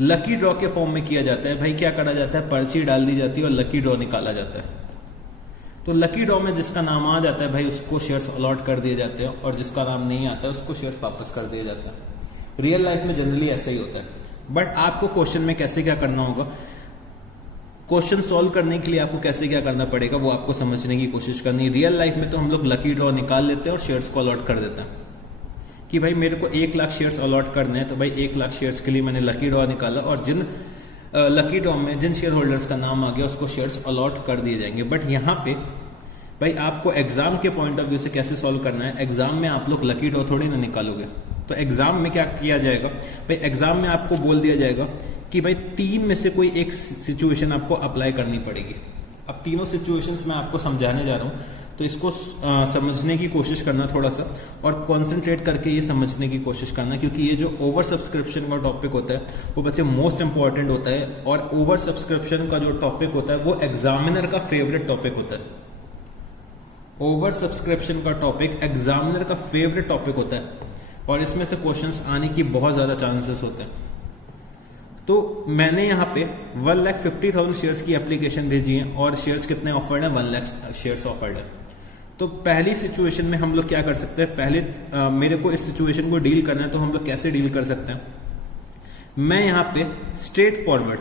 लकी ड्रॉ के फॉर्म में किया जाता है। भाई क्या करा जाता है, पर्ची डाल दी जाती है और लकी ड्रॉ निकाला जाता है। तो लकी ड्रॉ में जिसका नाम आ जाता है भाई उसको शेयर्स अलॉट कर दिए जाते हैं और जिसका नाम नहीं आता है उसको शेयर्स वापस कर दिया जाता है। रियल लाइफ में जनरली ऐसा ही होता है। बट आपको क्वेश्चन में कैसे क्या करना होगा, क्वेश्चन सॉल्व करने के लिए आपको कैसे क्या करना पड़ेगा वो आपको समझने की कोशिश करनी है। रियल लाइफ में तो हम लोग लकी ड्रॉ निकाल लेते हैं और शेयर्स को अलॉट कर देते हैं कि भाई मेरे को 1 लाख शेयर्स अलॉट करने हैं, तो भाई 1 लाख शेयर्स के लिए मैंने लकी ड्रॉ निकाला और जिन लकी ड्रॉ में जिन शेयर होल्डर्स का नाम आ गया उसको शेयर्स अलॉट कर दिए जाएंगे। बट यहाँ पे भाई आपको एग्जाम के पॉइंट ऑफ व्यू से कैसे सॉल्व करना है, एग्जाम में आप लोग लकी ड्रॉ थोड़ी ना निकालोगे। तो एग्जाम में क्या किया जाएगा, भाई एग्जाम में आपको बोल दिया जाएगा कि भाई 3 में से कोई एक सिचुएशन आपको अप्लाई करनी पड़ेगी। अब तीनों सिचुएशंस मैं आपको समझाने जा रहा हूँ, तो इसको समझने की कोशिश करना थोड़ा सा और कॉन्सेंट्रेट करके ये समझने की कोशिश करना, क्योंकि ये जो ओवर सब्सक्रिप्शन का टॉपिक होता है वो बच्चे मोस्ट इंपॉर्टेंट होता है। और ओवर सब्सक्रिप्शन का जो टॉपिक होता है वो एग्जामिनर का फेवरेट टॉपिक होता है। ओवर सब्सक्रिप्शन का टॉपिक एग्जामिनर का फेवरेट टॉपिक होता है और इसमें से क्वेश्चंस आने की बहुत ज्यादा चांसेस होते हैं। तो मैंने यहाँ पे 1,50,000 शेयर्स की एप्लीकेशन भेजी है और शेयर्स कितने ऑफर्ड है, 1 लाख शेयर्स ऑफर्ड है। तो पहली सिचुएशन में हम लोग क्या कर सकते हैं, पहले मेरे को इस सिचुएशन को डील करना है तो हम लोग कैसे डील कर सकते हैं। मैं यहाँ पे स्ट्रेट फॉरवर्ड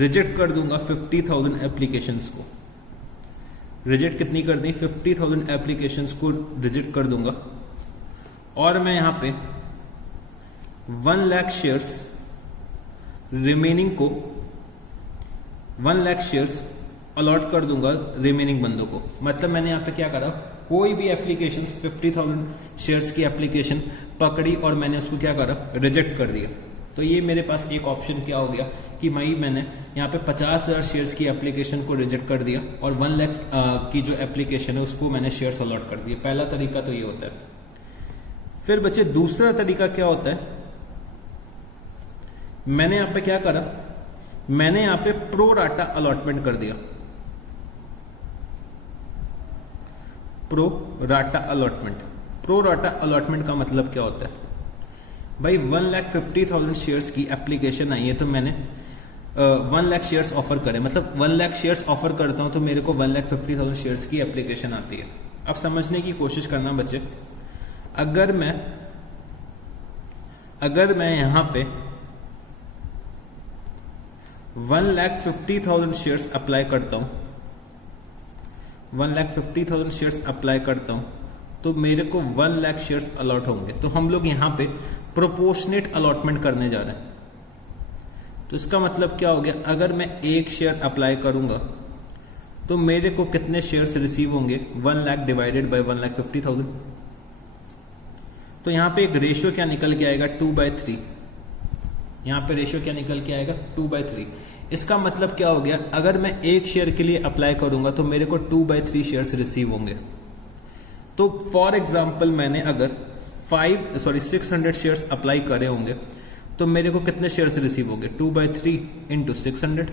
रिजेक्ट कर दूंगा 50,000 एप्लीकेशंस को। रिजेक्ट कितनी कर दी, 50,000 एप्लीकेशंस को रिजेक्ट कर दूंगा और मैं यहाँ पे 1 लाख शेयर्स रिमेनिंग को 1 लाख शेयर्स अलॉट कर दूंगा रिमेनिंग बंदों को। मतलब मैंने यहाँ पे क्या करा, कोई भी एप्लीकेशन 50,000 शेयर्स की एप्लीकेशन पकड़ी और मैंने उसको क्या करा, रिजेक्ट कर दिया। तो ये मेरे पास एक ऑप्शन क्या हो गया कि मैंने यहाँ पे 50,000 शेयर्स की एप्लीकेशन को रिजेक्ट कर दिया और 1 लाख की जो एप्लीकेशन है उसको मैंने शेयर्स अलॉट कर दिए। पहला तरीका तो ये होता है। फिर बच्चे दूसरा तरीका क्या होता है, मैंने यहाँ पे क्या करा, मैंने यहाँ पे प्रो राटा अलॉटमेंट कर दिया। Pro rata allotment, pro rata allotment का मतलब क्या होता है, भाई 1,50,000 शेयर्स की एप्लीकेशन आई है तो मैंने 1 लाख शेयर्स ऑफर करे, मतलब 1 लाख शेयर्स ऑफर करता हूं तो मेरे को 1,50,000 शेयर्स की एप्लीकेशन आती है। अब समझने की कोशिश करना बच्चे, अगर मैं यहां पे 1,50,000 शेयर्स अप्लाई करता हूं, 1,50,000 शेयर्स अप्लाई करता हूं तो मेरे को 1 लाख शेयर्स अलॉट होंगे। तो हम लोग यहां पे प्रोपोर्शनेट अलॉटमेंट करने जा रहे हैं। तो इसका मतलब क्या हो गया, अगर मैं 1 शेयर अप्लाई करूंगा तो मेरे को कितने शेयर्स रिसीव होंगे, 1 लाख डिवाइडेड बाय 1,50,000। तो यहां पे एक रेशियो क्या निकल के आएगा, 2/3। यहां पे रेशियो क्या निकल के आएगा, 2/3। इसका मतलब क्या हो गया, अगर मैं 1 शेयर के लिए अप्लाई करूंगा तो मेरे को 2/3 शेयर्स रिसीव होंगे। तो फॉर एग्जाम्पल मैंने अगर 600 शेयर्स अप्लाई करे होंगे तो मेरे को कितने शेयर्स रिसीव होंगे, 2/3 इंटू 600,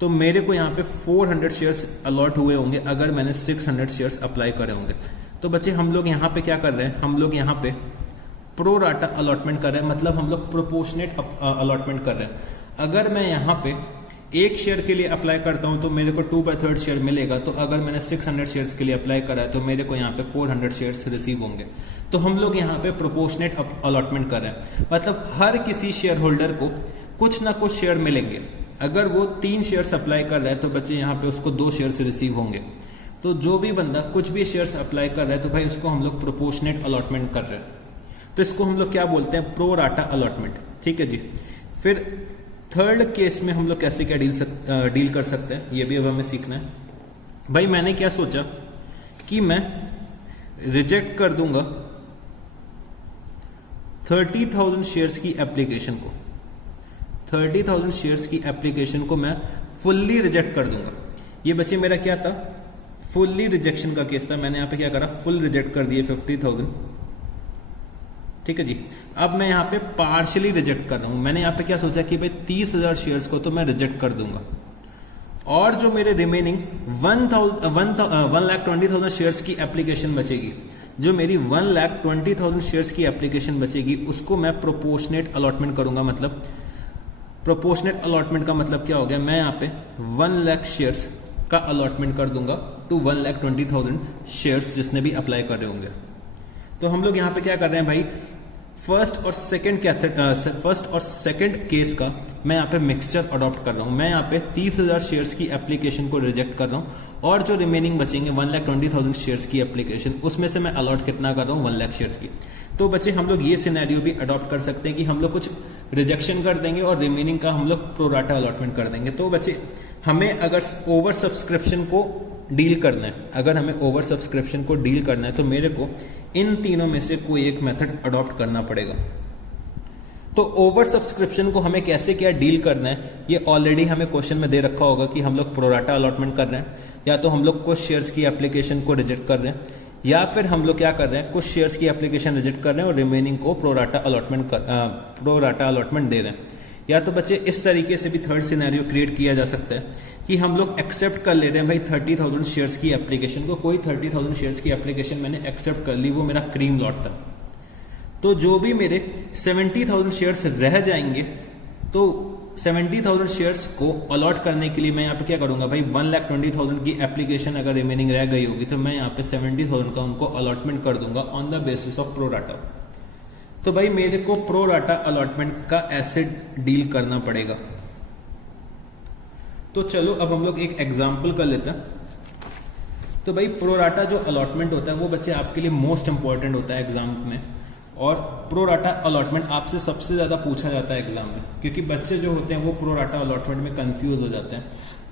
तो मेरे को यहाँ पे 400 शेयर्स अलॉट हुए होंगे अगर मैंने 600 शेयर्स अप्लाई करे होंगे। तो बच्चे हम लोग यहाँ पे क्या कर रहे हैं, हम लोग यहाँ पे प्रो राटा अलॉटमेंट कर रहे हैं, मतलब हम लोग प्रोपोर्शनेट अलॉटमेंट कर रहे हैं। अगर मैं यहाँ पे एक शेयर के लिए अप्लाई करता हूँ तो मेरे को 2/3 शेयर मिलेगा, तो अगर मैंने 600 शेयर्स के लिए अप्लाई करा है तो मेरे को यहाँ पे 400 शेयर्स रिसीव होंगे। तो हम लोग यहाँ पे प्रोपोर्शनेट अलॉटमेंट कर रहे हैं, मतलब हर किसी शेयर होल्डर को कुछ ना कुछ शेयर मिलेंगे। अगर वो 3 शेयर्स अप्लाई कर रहा है तो बच्चे यहाँ पे उसको 2 शेयर्स रिसीव होंगे। तो जो भी बंदा कुछ भी शेयर्स अप्लाई कर रहा है तो भाई उसको हम लोग प्रोपोर्शनेट अलॉटमेंट कर रहे हैं। तो इसको हम लोग क्या बोलते हैं, प्रो राटा अलॉटमेंट। ठीक है जी। फिर थर्ड केस में हम लोग कैसे क्या डील कर सकते हैं, ये भी अब हमें सीखना है। भाई मैंने क्या सोचा कि मैं रिजेक्ट कर दूंगा 30,000 शेयर्स की एप्लीकेशन को, 30,000 शेयर्स की एप्लीकेशन को मैं फुल्ली रिजेक्ट कर दूंगा। ये बच्चे मेरा क्या था, फुल्ली रिजेक्शन का केस था। मैंने यहाँ पे क्या करा, फुल रिजेक्ट कर दिए 50,000। ठीक है जी। अब मैं यहाँ पे पार्शियली रिजेक्ट कर रहा हूं। मैंने यहाँ पे क्या सोचा कि भाई 30,000 शेयर्स को तो मैं रिजेक्ट कर दूंगा, और जो मेरे रिमेनिंग 1,20,000 शेयर्स की एप्लीकेशन बचेगी, जो मेरी 1,20,000 शेयर्स की एप्लीकेशन बचेगी, उसको मैं प्रोपोर्शनेट अलॉटमेंट करूंगा। मतलब प्रोपोर्शनेट अलॉटमेंट का मतलब क्या हो गया, मैं यहाँ पे 1 लाख शेयर्स का अलॉटमेंट कर दूंगा टू 1,20,000 शेयर्स जिसने भी अप्लाई कर रहे होंगे। तो हम लोग यहाँ पे क्या कर रहे हैं भाई, फर्स्ट और सेकंड केस का मैं यहाँ पे मिक्सचर अडॉप्ट कर रहा हूँ। मैं यहाँ पे 30,000 शेयर्स की एप्लीकेशन को रिजेक्ट कर रहा हूँ, और जो रिमेनिंग बचेंगे 1,20,000 शेयर्स की एप्लीकेशन, उसमें से मैं अलॉट कितना कर रहा हूँ, 1 लाख शेयर्स की। तो बच्चे हम लोग ये सिनेरियो भी अडॉप्ट कर सकते हैं कि हम लोग कुछ रिजेक्शन कर देंगे और रिमेनिंग का हम लोग प्रोराटा अलॉटमेंट कर देंगे। तो बच्चे हमें अगर ओवर सब्सक्रिप्शन को डील करना है, अगर हमें ओवर सब्सक्रिप्शन को डील करना है तो मेरे को इन तीनों में से कोई एक मेथड अडॉप्ट करना पड़ेगा। तो ओवर सब्सक्रिप्शन को हमें कैसे क्या डील करना है, ये ऑलरेडी हमें क्वेश्चन में दे रखा होगा कि हम लोग प्रोराटा अलॉटमेंट कर रहे हैं, या तो हम लोग कुछ शेयर्स की एप्लीकेशन को रिजेक्ट कर रहे हैं, या फिर हम लोग क्या कर रहे हैं, कुछ शेयर्स की एप्लीकेशन रिजेक्ट कर रहे हैं और रिमेनिंग को प्रोराटा अलॉटमेंट दे रहे हैं। या तो बच्चे इस तरीके से भी थर्ड सिनेरियो क्रिएट किया जा सकता है कि हम लोग एक्सेप्ट कर ले रहे हैं भाई 30,000 शेयर्स की एप्लीकेशन को। कोई 30,000 शेयर्स की एप्लीकेशन मैंने एक्सेप्ट कर ली, वो मेरा क्रीम लॉट था। तो जो भी मेरे 70,000 शेयर्स रह जाएंगे, तो 70,000 शेयर्स को अलॉट करने के लिए मैं यहाँ पे क्या करूंगा भाई, 1,20,000 की एप्लीकेशन अगर रिमेनिंग रह गई होगी तो मैं यहाँ पे 70,000 का उनको अलॉटमेंट कर दूंगा on the basis of pro rata. तो भाई मेरे को प्रोराटा अलॉटमेंट का ऐसे डील करना पड़ेगा। तो चलो अब हम लोग एक एग्जाम्पल कर लेते हैं। तो भाई प्रोराटा जो अलॉटमेंट होता है वो बच्चे आपके लिए मोस्ट इंपॉर्टेंट होता है एग्जाम में, और प्रोराटा अलॉटमेंट आपसे सबसे ज़्यादा पूछा जाता है एग्जाम में, क्योंकि बच्चे जो होते हैं वो प्रोराटा अलॉटमेंट में कंफ्यूज हो जाते हैं।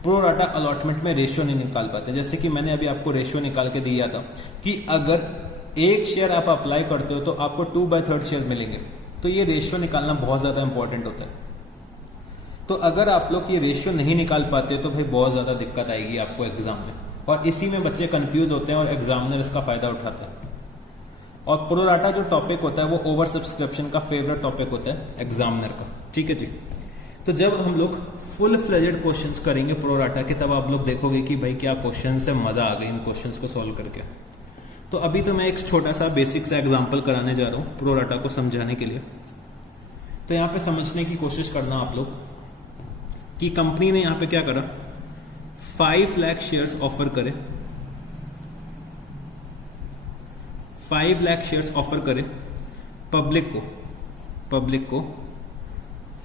प्रोराटा अलॉटमेंट में रेशियो नहीं निकाल पाते। जैसे कि मैंने अभी आपको रेशियो निकाल के दिया था कि अगर एक शेयर आप अप्लाई करते हो तो आपको 2/3 शेयर मिलेंगे। तो ये रेशियो निकालना बहुत ज़्यादा इंपॉर्टेंट होता है। तो अगर आप लोग ये रेशियो नहीं निकाल पाते तो भाई बहुत ज़्यादा दिक्कत आएगी आपको एग्जाम में, और इसी में बच्चे कंफ्यूज होते हैं और एग्जामिनर इसका फ़ायदा उठाता है। और प्रोराटा जो टॉपिक होता है वो ओवर सब्सक्रिप्शन का फेवरेट टॉपिक होता है एग्जामिनर का। ठीक है जी। तो जब हम लोग फुल फ्लेजेड क्वेश्चंस करेंगे प्रोराटा के, तब आप लोग देखोगे कि भाई क्या क्वेश्चन से मजा आ गई इन क्वेश्चंस को सॉल्व करके। तो अभी तो मैं एक छोटा सा बेसिक सा एग्जाम्पल कराने जा रहा हूँ प्रोराटा को समझाने के लिए। तो यहाँ पे समझने की कोशिश करना आप लोग कि कंपनी ने यहाँ पे क्या करा, 5 लाख शेयर्स ऑफर करे, 5 लाख शेयर्स ऑफर करे पब्लिक को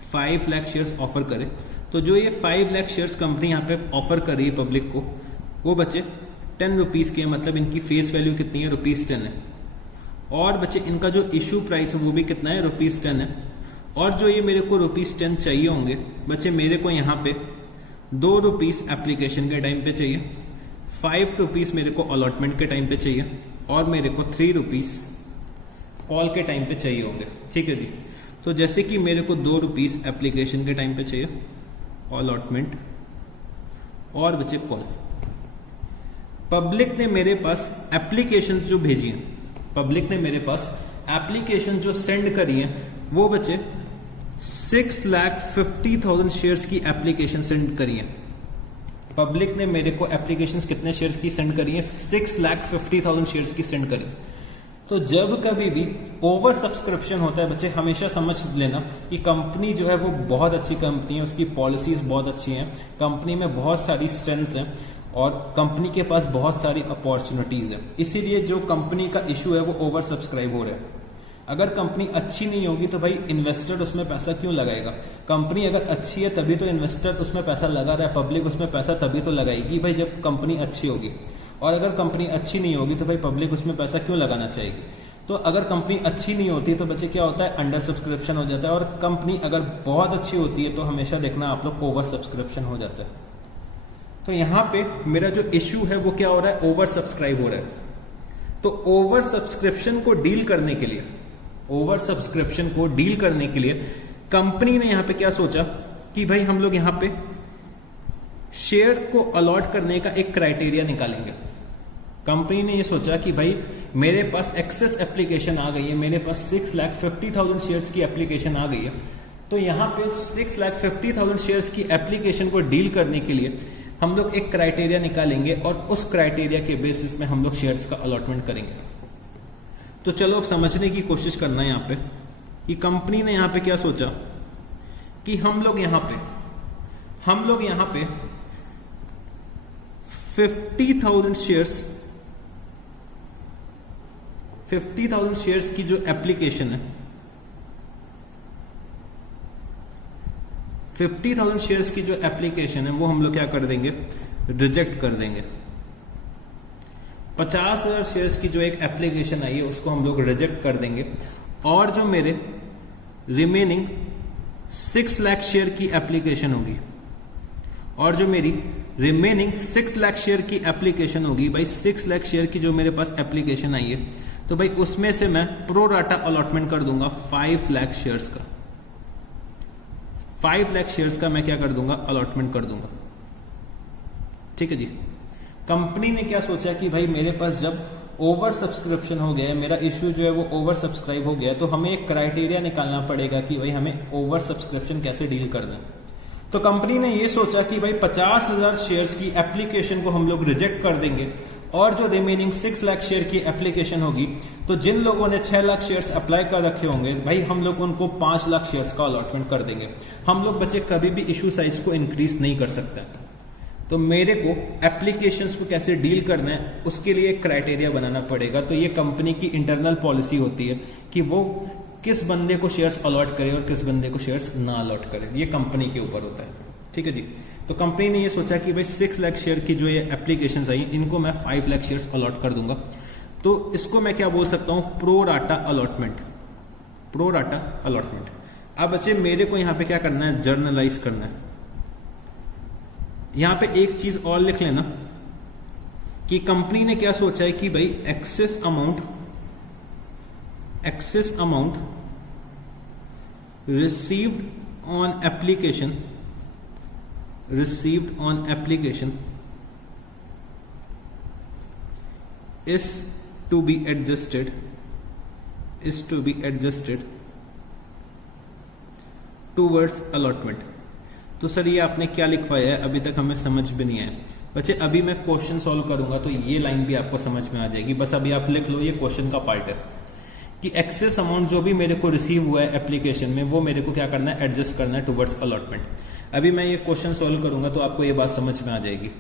5 लाख शेयर्स ऑफर करे। तो जो ये 5 लाख शेयर्स कंपनी यहाँ पे ऑफर कर रही है पब्लिक को, वो बच्चे 10 रुपीज़ के, मतलब इनकी फेस वैल्यू कितनी है, ₹10 है। और बच्चे इनका जो इशू प्राइस है वो भी कितना है, ₹10 है। और जो ये मेरे को ₹10 चाहिए होंगे बच्चे, मेरे को यहाँ पे 2 रुपीज़ एप्लीकेशन के टाइम पे चाहिए, 5 रुपीज़ मेरे को अलॉटमेंट के टाइम पे चाहिए, और मेरे को 3 रुपीज़ कॉल के टाइम पे चाहिए होंगे। ठीक है जी। तो जैसे कि मेरे को 2 रुपीज़ एप्लीकेशन के टाइम पे चाहिए, अलॉटमेंट और बच्चे कॉल। पब्लिक ने मेरे पास एप्लीकेशन जो भेजी हैं, पब्लिक ने मेरे पास एप्लीकेशन जो सेंड करी हैं, वो बच्चे 6,50,000 शेयर्स की एप्लीकेशन सेंड करी है। पब्लिक ने मेरे को एप्लीकेशंस कितने शेयर्स की सेंड करी है? 6,50,000 शेयर्स की सेंड करी। तो जब कभी भी ओवर सब्सक्रिप्शन होता है बच्चे, हमेशा समझ लेना कि कंपनी जो है वो बहुत अच्छी कंपनी है, उसकी पॉलिसीज बहुत अच्छी हैं, कंपनी में बहुत सारी स्ट्रेंथ्स हैं और कंपनी के पास बहुत सारी अपॉर्चुनिटीज है। इसीलिए जो कंपनी का इशू है वो ओवर सब्सक्राइब हो रहा है। अगर कंपनी अच्छी नहीं होगी तो भाई इन्वेस्टर उसमें पैसा क्यों लगाएगा? कंपनी अगर अच्छी है तभी तो इन्वेस्टर उसमें पैसा लगा रहा है, पब्लिक उसमें पैसा तभी तो लगाएगी भाई जब कंपनी अच्छी होगी। और अगर कंपनी अच्छी नहीं होगी तो भाई पब्लिक उसमें पैसा क्यों लगाना चाहेगी? तो अगर कंपनी अच्छी नहीं होती तो बच्चे क्या होता है, अंडर सब्सक्रिप्शन हो जाता है। और कंपनी अगर बहुत अच्छी होती है तो हमेशा देखना आप लोग ओवर सब्सक्रिप्शन हो जाता है। तो यहाँ पे मेरा जो इश्यू है वो क्या हो रहा है, ओवर सब्सक्राइब हो रहा है। तो ओवर सब्सक्रिप्शन को डील करने के लिए, ओवर सब्सक्रिप्शन को डील करने के लिए कंपनी ने यहाँ पे क्या सोचा कि भाई हम लोग यहाँ पे शेयर को अलॉट करने का एक क्राइटेरिया निकालेंगे। कंपनी ने ये सोचा कि भाई मेरे पास एक्सेस एप्लीकेशन आ गई है, मेरे पास 6,50,000 शेयर्स की एप्लीकेशन आ गई है, तो यहाँ पे 6,50,000 शेयर्स की एप्लीकेशन को डील करने के लिए हम लोग एक क्राइटेरिया निकालेंगे और उस क्राइटेरिया के बेसिस में हम लोग शेयर्स का अलॉटमेंट करेंगे। तो चलो अब समझने की कोशिश करना है यहाँ पे कि कंपनी ने यहाँ पे क्या सोचा कि हम लोग यहाँ पे 50,000 शेयर्स की जो एप्लीकेशन है, 50,000 शेयर्स की जो एप्लीकेशन है वो हम लोग क्या कर देंगे, रिजेक्ट कर देंगे। 50,000 शेयर्स की जो एक एप्लीकेशन आई है उसको हम लोग रिजेक्ट कर देंगे। और जो मेरे रिमेनिंग 6 लाख शेयर की एप्लीकेशन होगी, और जो मेरी रिमेनिंग 6 लाख शेयर की एप्लीकेशन होगी, भाई 6 लाख शेयर की जो मेरे पास एप्लीकेशन आई है, तो भाई उसमें से मैं प्रो राटा अलॉटमेंट कर दूंगा 5 लाख शेयर्स का। 5 लाख शेयर्स का मैं क्या कर दूंगा, अलॉटमेंट कर दूंगा। ठीक है जी। कंपनी ने क्या सोचा कि भाई मेरे पास जब ओवर सब्सक्रिप्शन हो गया है, मेरा इश्यू जो है वो ओवर सब्सक्राइब हो गया है, तो हमें एक क्राइटेरिया निकालना पड़ेगा कि भाई हमें ओवर सब्सक्रिप्शन कैसे डील करना है। तो कंपनी ने ये सोचा कि भाई 50,000 शेयर्स की एप्लीकेशन को हम लोग रिजेक्ट कर देंगे और जो रिमेनिंग 6 लाख शेयर की एप्लीकेशन होगी, तो जिन लोगों ने 6 लाख शेयर्स अप्लाई कर रखे होंगे भाई हम लोग उनको 5 लाख शेयर्स का अलॉटमेंट कर देंगे। हम लोग बच्चे कभी भी इशू साइज को इंक्रीज नहीं कर सकते। तो मेरे को एप्लीकेशंस को कैसे डील करना है उसके लिए एक क्राइटेरिया बनाना पड़ेगा। तो ये कंपनी की इंटरनल पॉलिसी होती है कि वो किस बंदे को शेयर्स अलॉट करे और किस बंदे को शेयर्स ना अलॉट करे, ये कंपनी के ऊपर होता है। ठीक है जी। तो कंपनी ने ये सोचा कि भाई 6 लाख शेयर की जो ये एप्लीकेशंस आई इनको मैं 5 लाख शेयर्स अलॉट कर दूंगा। तो इसको मैं क्या बोल सकता हूँ, pro rata allotment. Pro rata allotment. अब बच्चे मेरे को यहाँ पे क्या करना है, जर्नलाइज करना है। यहाँ पे एक चीज और लिख लेना कि कंपनी ने क्या सोचा है कि भाई excess amount received on application is to be adjusted towards allotment। तो सर ये आपने क्या लिखवाया है, अभी तक हमें समझ भी नहीं आया। बच्चे अभी मैं क्वेश्चन सॉल्व करूंगा तो ये लाइन भी आपको समझ में आ जाएगी। बस अभी आप लिख लो, ये क्वेश्चन का पार्ट है कि एक्सेस अमाउंट जो भी मेरे को रिसीव हुआ है एप्लीकेशन में वो मेरे को क्या करना है, एडजस्ट करना है टुवर्ड्स अलॉटमेंट। अभी मैं ये क्वेश्चन सॉल्व करूंगा तो आपको ये बात समझ में आ जाएगी।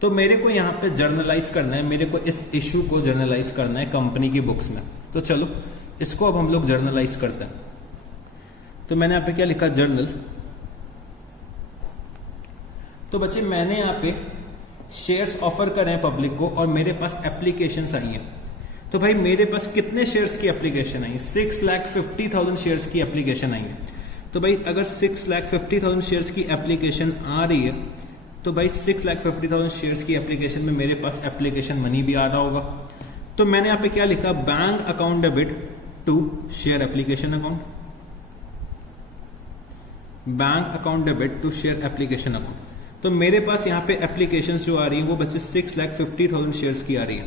तो मेरे को यहाँ पे जर्नलाइज करना है, मेरे को इस इश्यू को जर्नलाइज करना है कंपनी की बुक्स में। तो चलो इसको अब हम लोग जर्नलाइज करते हैं। तो मैंने यहाँ पे क्या लिखा, जर्नल। तो बच्चे मैंने यहाँ पे शेयर्स ऑफर करे हैं पब्लिक को और मेरे पास एप्लीकेशंस आई हैं। तो भाई मेरे पास कितने शेयर्स की एप्लीकेशन आई है, 6,50,000 शेयर्स की एप्लीकेशन आई है। तो भाई अगर 6,50,000 शेयर्स की एप्लीकेशन आ रही है तो भाई 6,50,000 शेयर्स की एप्लीकेशन में मेरे पास एप्लीकेशन मनी भी आ रहा होगा। तो मैंने यहाँ पे क्या लिखा, bank account debit to share application account, bank account debit to share application account. तो मेरे पास यहाँ पे एप्लीकेशंस जो आ रही हैं वो बच्चे 6,50,000 शेयर्स की आ रही है।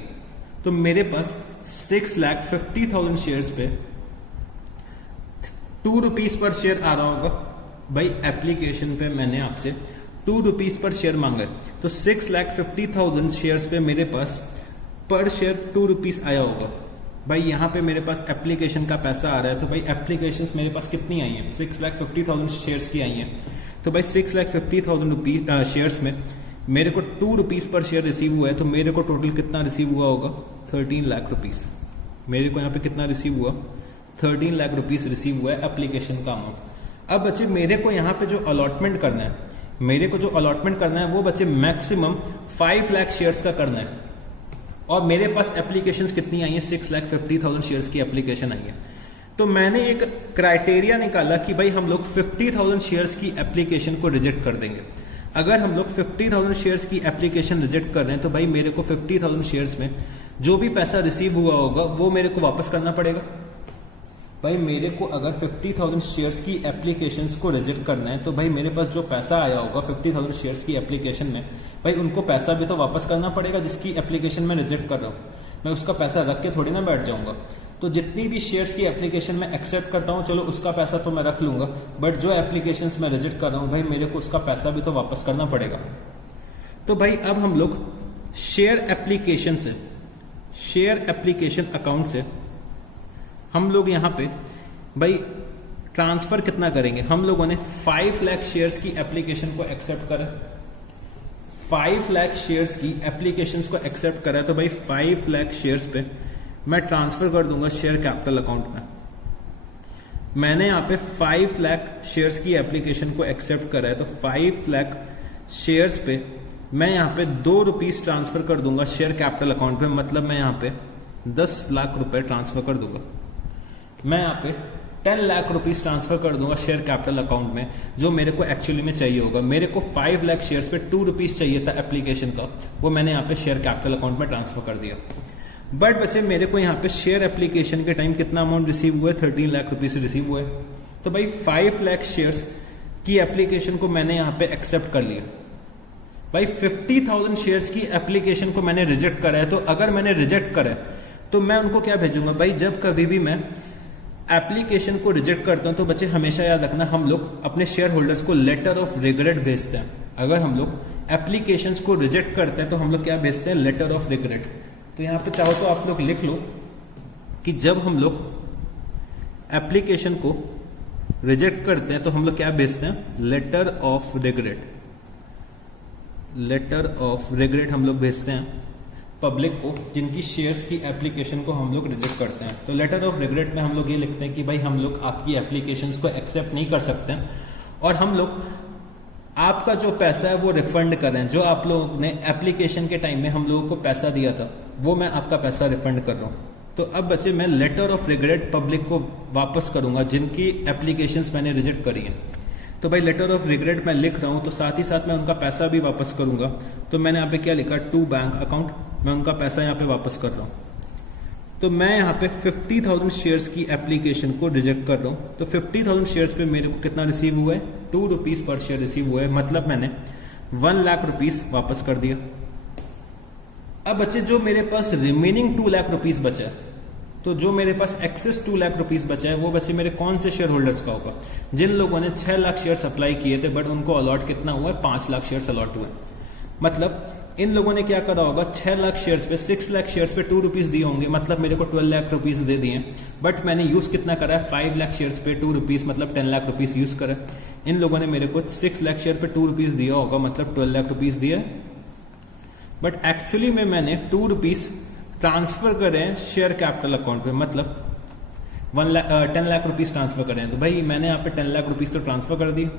तो मेरे पास 6,50,000 शेयर्स पे ₹2 पर शेयर आ रहा होगा। भाई एप्लीकेशन पे मैंने आपसे ₹2 पर शेयर मांगा है, तो 6,50,000 शेयर्स पे मेरे पास पर शेयर ₹2 आया होगा। भाई यहाँ पे मेरे पास एप्लीकेशन का पैसा आ रहा है, तो भाई एप्लीकेशंस मेरे पास कितनी आई हैं? 6,50,000 शेयर्स की आई हैं। तो भाई 6,50,000 शेयर्स में मेरे को ₹2 पर शेयर रिसीव हुआ है, तो मेरे को टोटल कितना रिसीव हुआ होगा? 13 लाख रुपीस। मेरे को यहाँ पे कितना रिसीव हुआ? 13 लाख रुपीस रिसीव हुआ है एप्लीकेशन का अमाउंट। अब बच्चे मेरे को यहाँ पे जो अलॉटमेंट करना है, मेरे को जो अलॉटमेंट करना है वो बच्चे मैक्सिमम 5 लाख शेयर्स का करना है। और मेरे पास एप्लीकेशंस कितनी आई हैं? 6,50,000 शेयर्स की एप्लीकेशन आई है। तो मैंने एक क्राइटेरिया निकाला कि भाई हम लोग 50,000 शेयर्स की एप्लीकेशन को रिजेक्ट कर देंगे। अगर हम लोग 50,000 शेयर्स की एप्लीकेशन रिजेक्ट कर रहे हैं तो भाई मेरे को 50,000 शेयर्स में जो भी पैसा रिसीव हुआ होगा वो मेरे को वापस करना पड़ेगा। भाई मेरे को अगर 50,000 शेयर्स की एप्लीकेशंस को रिजेक्ट करना है तो भाई मेरे पास जो पैसा आया होगा 50,000 शेयर्स की एप्लीकेशन में, भाई उनको पैसा भी तो वापस करना पड़ेगा जिसकी एप्लीकेशन में रिजेक्ट कर रहा हूँ। मैं उसका पैसा रख के थोड़ी ना बैठ जाऊंगा। तो जितनी भी शेयर्स की एप्लीकेशन में एक्सेप्ट करता हूँ, चलो उसका पैसा तो मैं रख लूंगा, बट जो एप्लीकेशंस मैं रिजेक्ट कर रहा हूँ भाई मेरे को उसका पैसा भी तो वापस करना पड़ेगा। तो भाई अब हम लोग शेयर एप्लीकेशन से, शेयर एप्लीकेशन अकाउंट से हम लोग यहाँ पे भाई ट्रांसफर कितना करेंगे? हम लोगों ने 5 लाख शेयर्स की एप्लीकेशन को एक्सेप्ट करा, 5 लाख शेयर्स की एप्लीकेशंस को एक्सेप्ट करा, तो भाई 5 लाख शेयर्स पे मैं ट्रांसफर कर दूंगा शेयर कैपिटल अकाउंट में। मैंने यहाँ पे 5 लाख शेयर्स की एप्लीकेशन को एक्सेप्ट करा है, तो 5 लाख शेयर्स पे मैं यहाँ पे ₹2 ट्रांसफर कर दूंगा शेयर कैपिटल अकाउंट पे। मतलब मैं यहाँ पे 10 लाख रुपए ट्रांसफर कर दूंगा। मैं यहाँ पे 10 लाख रुपीस ट्रांसफर कर दूंगा शेयर कैपिटल अकाउंट में, जो मेरे को एक्चुअली में चाहिए होगा। मेरे को 5 लाख शेयर्स पे ₹2 चाहिए था एप्लीकेशन का, वो मैंने यहाँ पे शेयर कैपिटल अकाउंट में ट्रांसफर कर दिया। बट बच्चे मेरे को यहाँ पे शेयर एप्लीकेशन के टाइम कितना अमाउंट रिसीव हुआ है? 13 लाख रुपीस रिसीव हुआ है। तो भाई 5 लाख शेयर्स की एप्लीकेशन को मैंने यहाँ पे एक्सेप्ट कर लिया। भाई 50,000 शेयर्स की एप्लीकेशन को मैंने रिजेक्ट करा है, तो अगर मैंने रिजेक्ट करा है तो मैं उनको क्या भेजूंगा? भाई जब कभी भी मैं एप्लीकेशन को रिजेक्ट करता हूं तो बच्चे हमेशा याद रखना, हम लोग अपने शेयर होल्डर्स को लेटर ऑफ रिग्रेट भेजते हैं। अगर हम लोग एप्लीकेशंस को रिजेक्ट करते हैं तो हम लोग क्या भेजते हैं? Letter of regret. तो यहाँ पे चाहो तो आप लोग लिख लो कि जब हम लोग एप्लीकेशन को रिजेक्ट करते हैं तो हम लोग क्या भेजते हैं? Letter of regret. Letter of regret हम लोग भेजते हैं पब्लिक को जिनकी शेयर्स की एप्लीकेशन को हम लोग रिजेक्ट करते हैं। तो लेटर ऑफ रिग्रेट में हम लोग ये लिखते हैं कि भाई हम लोग आपकी एप्लीकेशंस को एक्सेप्ट नहीं कर सकते हैं और हम लोग आपका जो पैसा है वो रिफंड करें। जो आप लोग ने एप्लीकेशन के टाइम में हम लोगों को पैसा दिया था वो मैं आपका पैसा रिफंड कर रहा हूँ। तो अब बच्चे मैं लेटर ऑफ रिग्रेट पब्लिक को वापस करूंगा जिनकी एप्लीकेशंस मैंने रिजेक्ट करी हैं। तो भाई लेटर ऑफ रिग्रेट मैं लिख रहा हूँ, तो साथ ही साथ मैं उनका पैसा भी वापस करूंगा। तो मैंने यहाँ पे क्या लिखा? To bank account. मैं उनका पैसा यहाँ पे वापस कर रहा हूँ। तो मैं यहाँ पे 50,000 शेयर्स की एप्लीकेशन को रिजेक्ट कर रहा हूँ। तो 50,000 शेयर्स पे मेरे को कितना रिसीव हुआ है? ₹2 पर शेयर रिसीव हुआ है। मतलब मैंने 1 लाख रुपीस वापस कर दिया। अब बच्चे जो मेरे पास रिमेनिंग 2 लाख रुपीस बचा है, तो जो मेरे पास एक्सेस 2 लाख रुपीस बचा है वो बचे मेरे कौन से शेयर होल्डर्स का होगा? जिन लोगों ने 6 लाख शेयर अप्लाई किए थे बट उनको अलॉट कितना हुआ है? 5 लाख शेयर अलॉट हुए। मतलब इन लोगों ने क्या करा होगा? 6 लाख शेयर्स पे 6 लाख शेयर्स पे ₹2 दिए होंगे, मतलब मेरे को 12 लाख रुपीस दे दिए। बट मैंने यूज कितना करा है? 5 लाख शेयर्स पे ₹2, मतलब 10 लाख रुपीस यूज करा। इन लोगों ने मेरे को 6 लाख शेयर पे ₹2 दिया होगा, मतलब 12 लाख रुपीस दिया। बट एक्चुअली में मैंने ₹2 ट्रांसफर करे हैं शेयर कैपिटल अकाउंट पे, मतलब 10 लाख रुपीस ट्रांसफर करें। तो भाई मैंने यहाँ पे 10 लाख रुपीस तो ट्रांसफर कर दिए।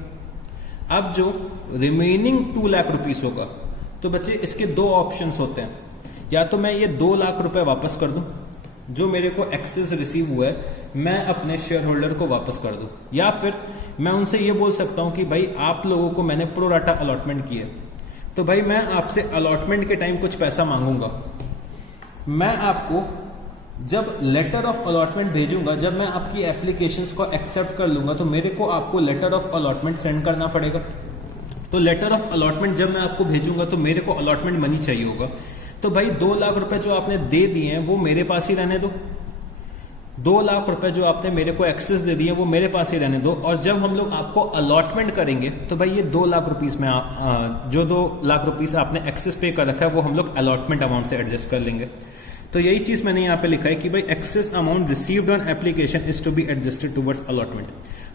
अब जो रिमेनिंग 2 लाख रुपीस होगा, तो बच्चे इसके 2 ऑप्शंस होते हैं। या तो मैं ये 2 लाख रुपए वापस कर दूं, जो मेरे को एक्सेस रिसीव हुआ है मैं अपने शेयर होल्डर को वापस कर दूं, या फिर मैं उनसे ये बोल सकता हूं कि भाई आप लोगों को मैंने प्रो राटा अलॉटमेंट किया है, तो भाई मैं आपसे अलॉटमेंट के टाइम कुछ पैसा मांगूंगा। मैं आपको जब लेटर ऑफ अलॉटमेंट भेजूंगा, जब मैं आपकी एप्लीकेशंस को एक्सेप्ट कर लूंगा, तो मेरे को आपको लेटर ऑफ अलॉटमेंट सेंड करना पड़ेगा। तो लेटर ऑफ अलॉटमेंट जब मैं आपको भेजूंगा तो मेरे को अलॉटमेंट मनी चाहिए होगा। तो भाई 2 लाख रुपए जो आपने दे दिए हैं वो मेरे पास ही रहने दो। 2 लाख रुपए जो आपने मेरे को एक्सेस दे दिए वो मेरे पास ही रहने दो, और जब हम लोग आपको अलॉटमेंट करेंगे तो भाई ये 2 लाख रुपीस में जो 2 लाख रुपीस आपने एक्सेस पे कर रखा है वो हम लोग अलॉटमेंट अमाउंट से एडजस्ट कर लेंगे। तो यही चीज मैंने यहाँ पे लिखा है कि भाई excess amount received on application is to be adjusted towards allotment.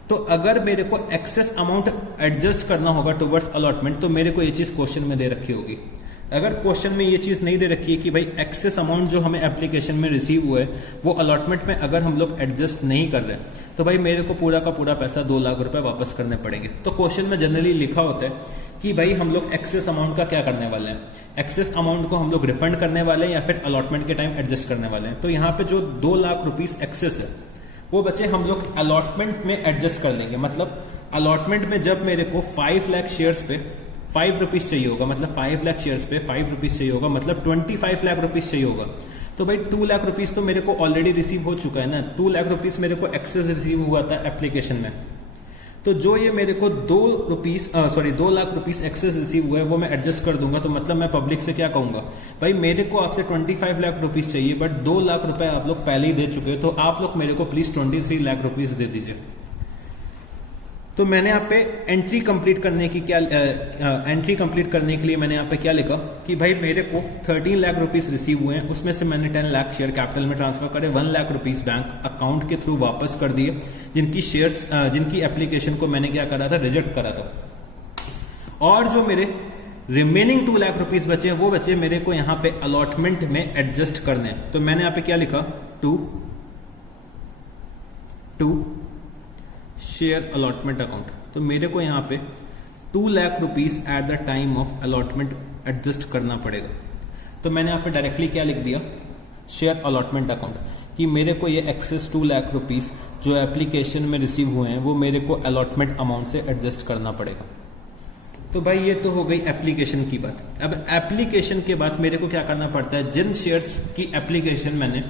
तो अगर मेरे को एक्सेस अमाउंट एडजस्ट करना होगा टुवर्ड्स अलॉटमेंट तो मेरे को ये चीज क्वेश्चन में दे रखी होगी। अगर क्वेश्चन में ये चीज नहीं दे रखी है कि भाई एक्सेस अमाउंट जो हमें एप्लीकेशन में रिसीव हुआ है वो अलॉटमेंट में अगर हम लोग एडजस्ट नहीं कर रहे तो भाई मेरे को पूरा का पूरा पैसा 2 लाख रुपए वापस करने पड़ेंगे। तो क्वेश्चन में जनरली लिखा होता है कि भाई हम लोग एक्सेस अमाउंट का क्या करने वाले हैं, एक्सेस अमाउंट को हम लोग रिफंड करने वाले हैं या फिर अलॉटमेंट के टाइम एडजस्ट करने वाले हैं। तो यहाँ पे जो 2 लाख रुपीस एक्सेस है वो बचे हम लोग अलॉटमेंट में एडजस्ट कर लेंगे। मतलब अलॉटमेंट में जब मेरे को 5 लाख शेयर्स पे 5 रुपीज चाहिए होगा, मतलब 5 लाख शेयर्स पे 5 रुपीज चाहिए होगा, मतलब 25 लाख रुपीज चाहिए होगा। तो भाई 2 लाख रुपीज तो मेरे को ऑलरेडी रिसीव हो चुका है ना, 2 लाख रुपीज मेरे को एक्सेस रिसीव हुआ था एप्लीकेशन में। तो जो ये मेरे को 2 लाख रुपीस एक्सेस रिसीव हुआ है वो मैं एडजस्ट कर दूंगा। तो मतलब मैं पब्लिक से क्या कहूंगा, भाई मेरे को आपसे 25 लाख रुपीस चाहिए बट 2 लाख रुपए आप लोग पहले ही दे चुके हो, तो आप लोग मेरे को प्लीज 23 लाख रुपीस दे दीजिए। तो मैंने यहाँ पे एंट्री कंप्लीट करने के लिए मैंने यहाँ पे क्या लिखा कि भाई मेरे को 13 लाख रुपीस रिसीव हुए हैं, उसमें से मैंने 10 लाख शेयर कैपिटल में ट्रांसफर करे, 1 लाख रुपीस बैंक अकाउंट के थ्रू वापस कर दिए जिनकी एप्लीकेशन को मैंने क्या करा था, रिजेक्ट करा था। और जो मेरे रिमेनिंग 2 लाख रुपीस बचे वो बचे मेरे को यहाँ पे अलॉटमेंट में एडजस्ट करने हैं। तो मैंने यहाँ पे क्या लिखा, टू शेयर अलॉटमेंट अकाउंट। तो मेरे को यहाँ पे 2 lakh rupees at the time of allotment adjust करना पड़ेगा। तो मैंने यहाँ पे डायरेक्टली क्या लिख दिया, शेयर अलॉटमेंट अकाउंट, कि मेरे को ये एक्सेस 2 लाख रुपीस जो एप्लीकेशन में रिसीव हुए हैं वो मेरे को अलॉटमेंट अमाउंट से एडजस्ट करना पड़ेगा। तो भाई ये तो हो गई एप्लीकेशन की बात। अब एप्लीकेशन के बाद मेरे को क्या करना पड़ता है, जिन शेयर्स की एप्लीकेशन मैंने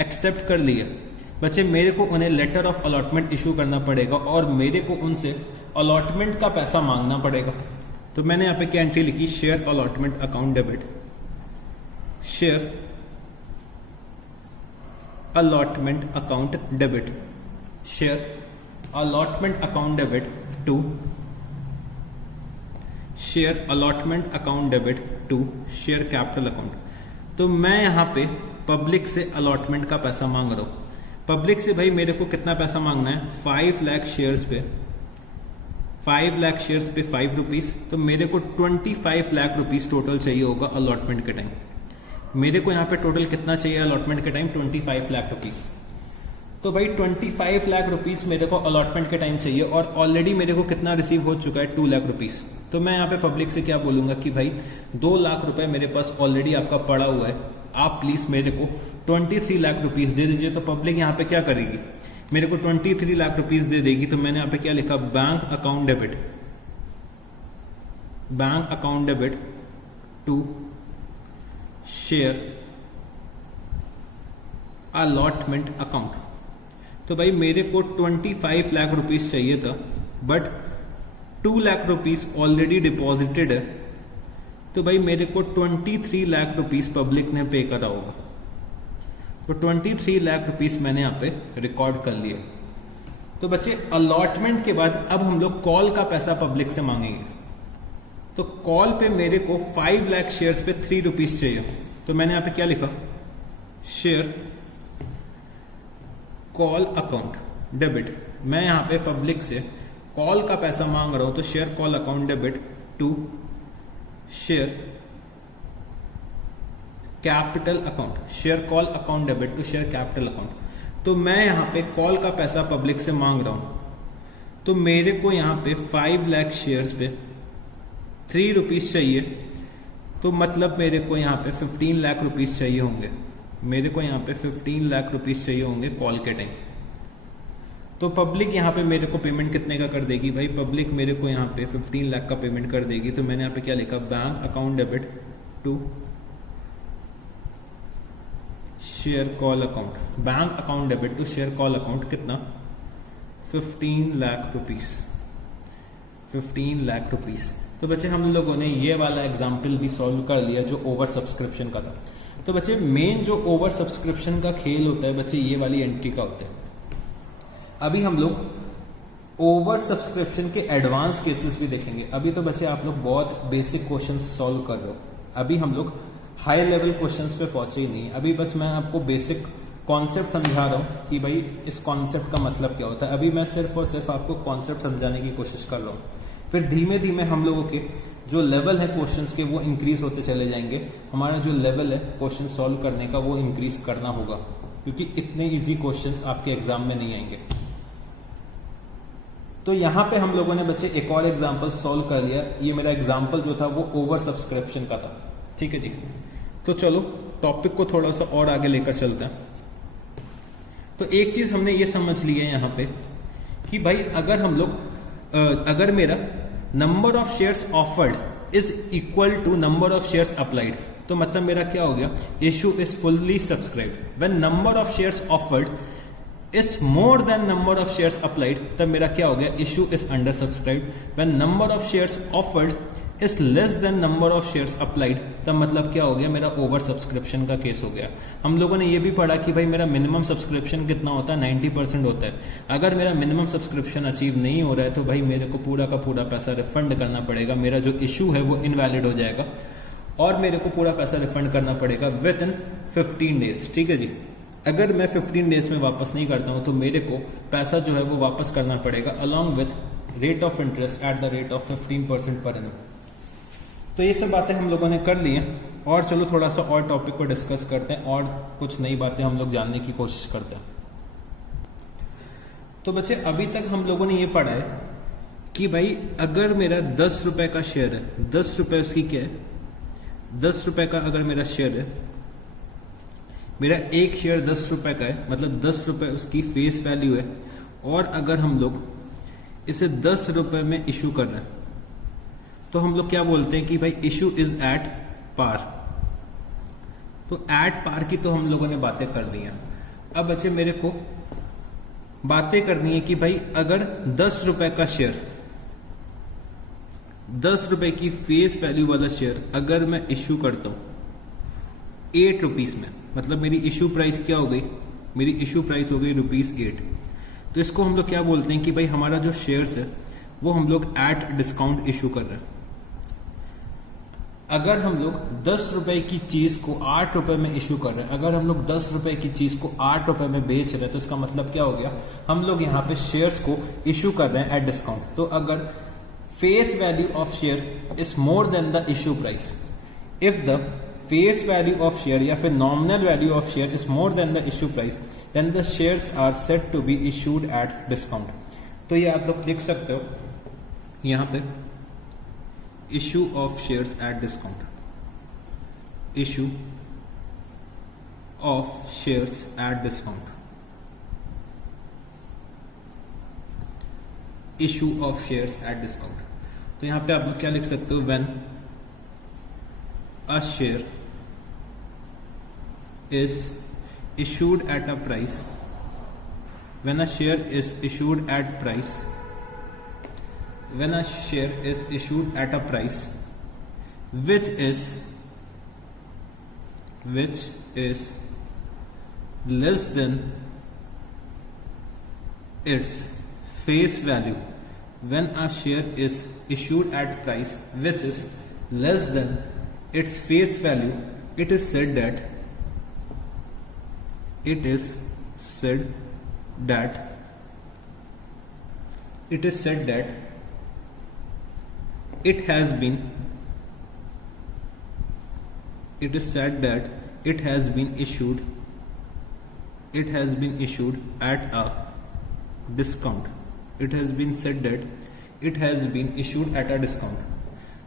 एक्सेप्ट कर ली है बच्चे, मेरे को उन्हें लेटर ऑफ अलॉटमेंट इशू करना पड़ेगा और मेरे को उनसे अलॉटमेंट का पैसा मांगना पड़ेगा। तो मैंने यहाँ पे क्या एंट्री लिखी, share allotment account debit, share allotment account debit, share allotment account debit to share allotment account debit to share capital account. तो मैं यहाँ पे पब्लिक से अलॉटमेंट का पैसा मांग रहा हूं। पब्लिक से भाई मेरे को कितना पैसा मांगना है, 5 लाख शेयर्स पे 5 रुपीस। तो मेरे को 25 लाख रुपीस टोटल चाहिए होगा अलॉटमेंट के टाइम। मेरे को यहाँ पे टोटल कितना चाहिए अलॉटमेंट के टाइम, 25 लाख रुपीस। तो भाई 25 लाख रुपीस मेरे को अलॉटमेंट के टाइम चाहिए और ऑलरेडी मेरे को कितना रिसीव हो चुका है, 2 लाख रुपीस। तो मैं यहाँ पे पब्लिक से क्या बोलूंगा कि भाई 2 लाख रुपए मेरे पास ऑलरेडी आपका पड़ा हुआ है, आप प्लीज मेरे को 23 लाख रुपीस दे दीजिए। तो पब्लिक यहाँ पे क्या करेगी, मेरे को 23 लाख रुपीस दे देगी। तो मैंने यहाँ पे क्या लिखा, bank account debit to share allotment account. तो भाई मेरे को 25 लाख रुपीस चाहिए था but 2 lakh rupees already deposited है। तो भाई मेरे को 23 लाख रुपीस पब्लिक ने पे करा होगा। तो 23 लाख रुपीस मैंने यहाँ पे रिकॉर्ड कर लिए। तो बच्चे अलॉटमेंट के बाद अब हम लोग कॉल का पैसा पब्लिक से मांगेंगे। तो कॉल पे मेरे को 5 लाख शेयर्स पे 3 रुपीस चाहिए। तो मैंने यहाँ पे क्या लिखा, शेयर कॉल अकाउंट डेबिट। मैं यहाँ पे पब्लिक से कॉल का पैसा मांग रहा हूं, तो share call account debit to share capital account, share call account debit to share capital account. तो मैं यहाँ पे कॉल का पैसा पब्लिक से मांग रहा हूं। तो मेरे को यहाँ पे 5 लाख शेयर्स पे 3 रुपीस चाहिए। तो मतलब मेरे को यहाँ पे 15 लाख रुपीस चाहिए होंगे। मेरे को यहाँ पे 15 लाख रुपीस चाहिए होंगे कॉल के टाइम। तो पब्लिक यहाँ पे मेरे को पेमेंट कितने का कर देगी, भाई पब्लिक मेरे को यहाँ पे 15 लाख का पेमेंट कर देगी। तो मैंने यहाँ पे क्या लिखा, bank account debit to share call account, bank account debit to share call account, कितना 15 लाख रुपीस, 15 लाख रुपीस। तो बच्चे हम लोगों ने ये वाला एग्जाम्पल भी सॉल्व कर लिया जो ओवर सब्सक्रिप्शन का था। तो बच्चे मेन जो ओवर सब्सक्रिप्शन का खेल होता है बच्चे ये वाली एंट्री का होता है। अभी हम लोग ओवर सब्सक्रिप्शन के एडवांस केसेस भी देखेंगे। अभी तो बच्चे आप लोग बहुत बेसिक क्वेश्चंस सॉल्व कर रहे हो, अभी हम लोग हाई लेवल क्वेश्चंस पे पहुंचे ही नहीं। अभी बस मैं आपको बेसिक कॉन्सेप्ट समझा रहा हूँ कि भाई इस कॉन्सेप्ट का मतलब क्या होता है। अभी मैं सिर्फ और सिर्फ आपको कॉन्सेप्ट समझाने की कोशिश कर रहा हूँ, फिर धीमे धीमे हम लोगों के जो लेवल है क्वेश्चंस के वो इंक्रीज होते चले जाएंगे। हमारा जो लेवल है क्वेश्चन सॉल्व करने का वो इंक्रीज करना होगा, क्योंकि इतने इजी क्वेश्चंस आपके एग्जाम में नहीं आएंगे। तो यहाँ पे हम लोगों ने बच्चे एक और एग्जाम्पल सॉल्व कर लिया। ये मेरा एग्जाम्पल जो था वो ओवर सब्सक्रिप्शन का था, ठीक है जी। तो चलो टॉपिक को थोड़ा सा और आगे लेकर चलते हैं। तो एक चीज हमने ये समझ ली है यहाँ पे कि भाई अगर मेरा number of shares offered is equal to number of shares applied, तो मतलब मेरा क्या हो गया, issue is fully subscribed. When number of shares offered is more than number of shares applied, तब मेरा क्या हो गया, issue is under subscribed. When number of shares offered is less than number of shares applied, तब मतलब क्या हो गया, मेरा ओवर सब्सक्रिप्शन का केस हो गया। हम लोगों ने ये भी पढ़ा कि भाई मेरा मिनिमम सब्सक्रिप्शन कितना होता है, 90% होता है। अगर मेरा मिनिमम सब्सक्रिप्शन अचीव नहीं हो रहा है तो भाई मेरे को पूरा का पूरा पैसा रिफंड करना पड़ेगा। मेरा जो इशू है वो इनवैलिड हो जाएगा और मेरे को पूरा पैसा रिफंड करना पड़ेगा विद इन 15 डेज, ठीक है जी। अगर मैं 15 डेज में वापस नहीं करता हूं तो मेरे को पैसा जो है वो वापस करना पड़ेगा along with rate of interest at the rate of 15% per annum. तो ये सब बातें हम लोगों ने कर ली हैं और चलो थोड़ा सा और टॉपिक को डिस्कस करते हैं और कुछ नई बातें हम लोग जानने की कोशिश करते हैं। तो बच्चे अभी तक हम लोगों ने ये पढ़ा है कि भाई अगर मेरा 10 रुपए का शेयर है, 10 रुपए उसकी क्या है, 10 रुपए का अगर मेरा शेयर है, मेरा एक शेयर 10 रुपए का है, मतलब 10 रुपए उसकी फेस वैल्यू है। और अगर हम लोग इसे 10 रुपए में इशू कर रहे हैं तो हम लोग क्या बोलते हैं कि भाई इशू इज एट पार। तो एट पार की तो हम लोगों ने बातें कर दी हैं। अब बच्चे मेरे को बातें करनी है कि भाई अगर 10 रुपए का शेयर, 10 रुपए की फेस वैल्यू वाला शेयर अगर मैं इशू करता हूं 8 रुपीज में, मतलब मेरी इशू प्राइस क्या हो गई, मेरी इशू प्राइस हो गई ₹8। तो इसको हम लोग क्या बोलते हैं कि भाई हमारा जो शेयर्स है वो हम लोग एट डिस्काउंट इशू कर रहे हैं। अगर हम लोग 10 रुपए की चीज को 8 रुपए में इशू कर रहे हैं, अगर हम लोग 10 रुपए की चीज को 8 रुपए में बेच रहे हैं, तो इसका मतलब क्या हो गया, हम लोग यहाँ पे शेयर्स को इशू कर रहे हैं एट डिस्काउंट। तो अगर face value of share is more than the issue price, if the face value of share या फिर nominal value of share is more than the issue price, then the shares are said to be issued at discount. तो ये आप लोग लिख सकते हो यहाँ पे, issue of shares at discount, issue of shares at discount, issue of shares at discount. तो यहां पे आप लोग क्या लिख सकते हो, when a share is issued at a price, when a share is issued at price, when a share is issued at a price which is less than its face value, when a share is issued at price which is less than its face value, it is said that it is said that it has been issued at a discount. It has been said that it has been issued at a discount.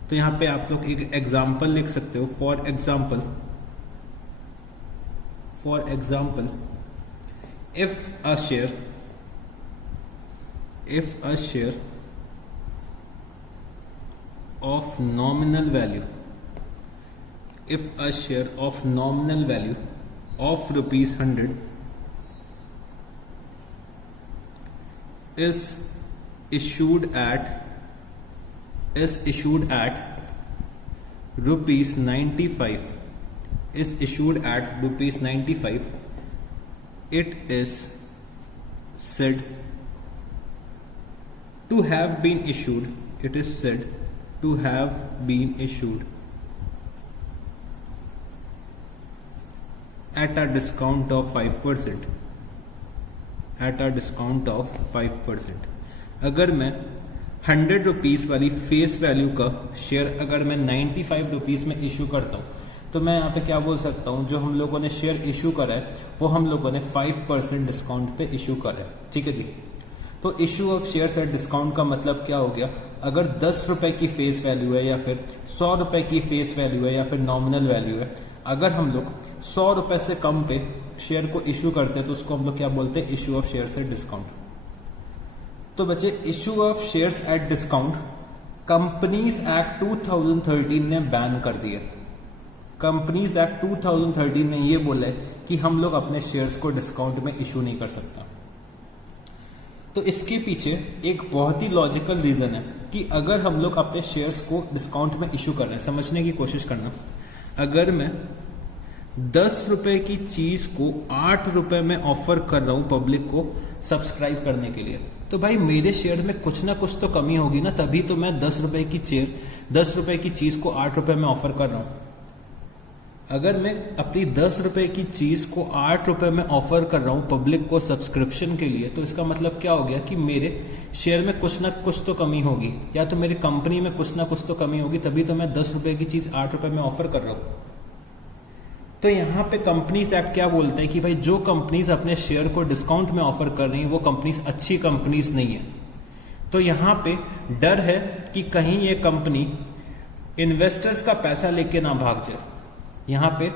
तो यहाँ पे आप लोग एक example लिख सकते हो। For example if a share of nominal value of rupees 100 is issued at rupees 95, is issued at rupees 95, it is said to have been issued, it is said to have been issued at a discount of 5%, at a discount of 5%। अगर मैं 100 rupees वाली face value का share अगर मैं 95 rupees में issue करता हूँ, तो मैं यहाँ पे क्या बोल सकता हूँ, जो हम लोगों ने शेयर इशू करा है वो हम लोगों ने 5% डिस्काउंट पे इशू करा है। ठीक है जी। तो issue of shares at discount का मतलब क्या हो गया, अगर 10 रुपए की फेस वैल्यू है या फिर 100 रुपए की फेस वैल्यू है या फिर नॉमिनल वैल्यू है, अगर हम लोग 100 रुपए से कम पे शेयर को इशू करते हैं तो उसको हम लोग क्या बोलते हैं, issue of shares at discount. तो बच्चे issue of shares at discount companies act 2013 ने बैन कर दिया। कंपनीज एक्ट 2013 ने ये बोला है कि हम लोग अपने शेयर्स को डिस्काउंट में इशू नहीं कर सकता। तो इसके पीछे एक बहुत ही लॉजिकल रीजन है कि अगर हम लोग अपने शेयर्स को डिस्काउंट में इशू कर रहे हैं, समझने की कोशिश करना, अगर मैं 10 रुपए की चीज को 8 रुपए में ऑफर कर रहा हूं पब्लिक को सब्सक्राइब करने के लिए, तो भाई मेरे शेयर में कुछ ना कुछ तो कमी होगी ना, तभी तो मैं 10 रुपए की चीज को 8 रुपए में ऑफर कर रहा हूं। अगर मैं अपनी 10 रुपए की चीज को 8 रुपए में ऑफर कर रहा हूं पब्लिक को सब्सक्रिप्शन के लिए, तो इसका मतलब क्या हो गया कि मेरे शेयर में कुछ ना कुछ तो कमी होगी, या तो मेरी कंपनी में कुछ ना कुछ तो कमी होगी, तभी तो मैं 10 रुपए की चीज 8 रुपए में ऑफर कर रहा हूं। तो यहाँ पे कंपनीज एक्ट क्या बोलते हैं कि भाई जो कंपनीज अपने शेयर को डिस्काउंट में ऑफर कर रही हैं वो कंपनीज अच्छी कंपनीज नहीं है। तो यहाँ पे डर है कि कहीं ये कंपनी इन्वेस्टर्स का पैसा लेके ना भाग जाए। यहाँ पे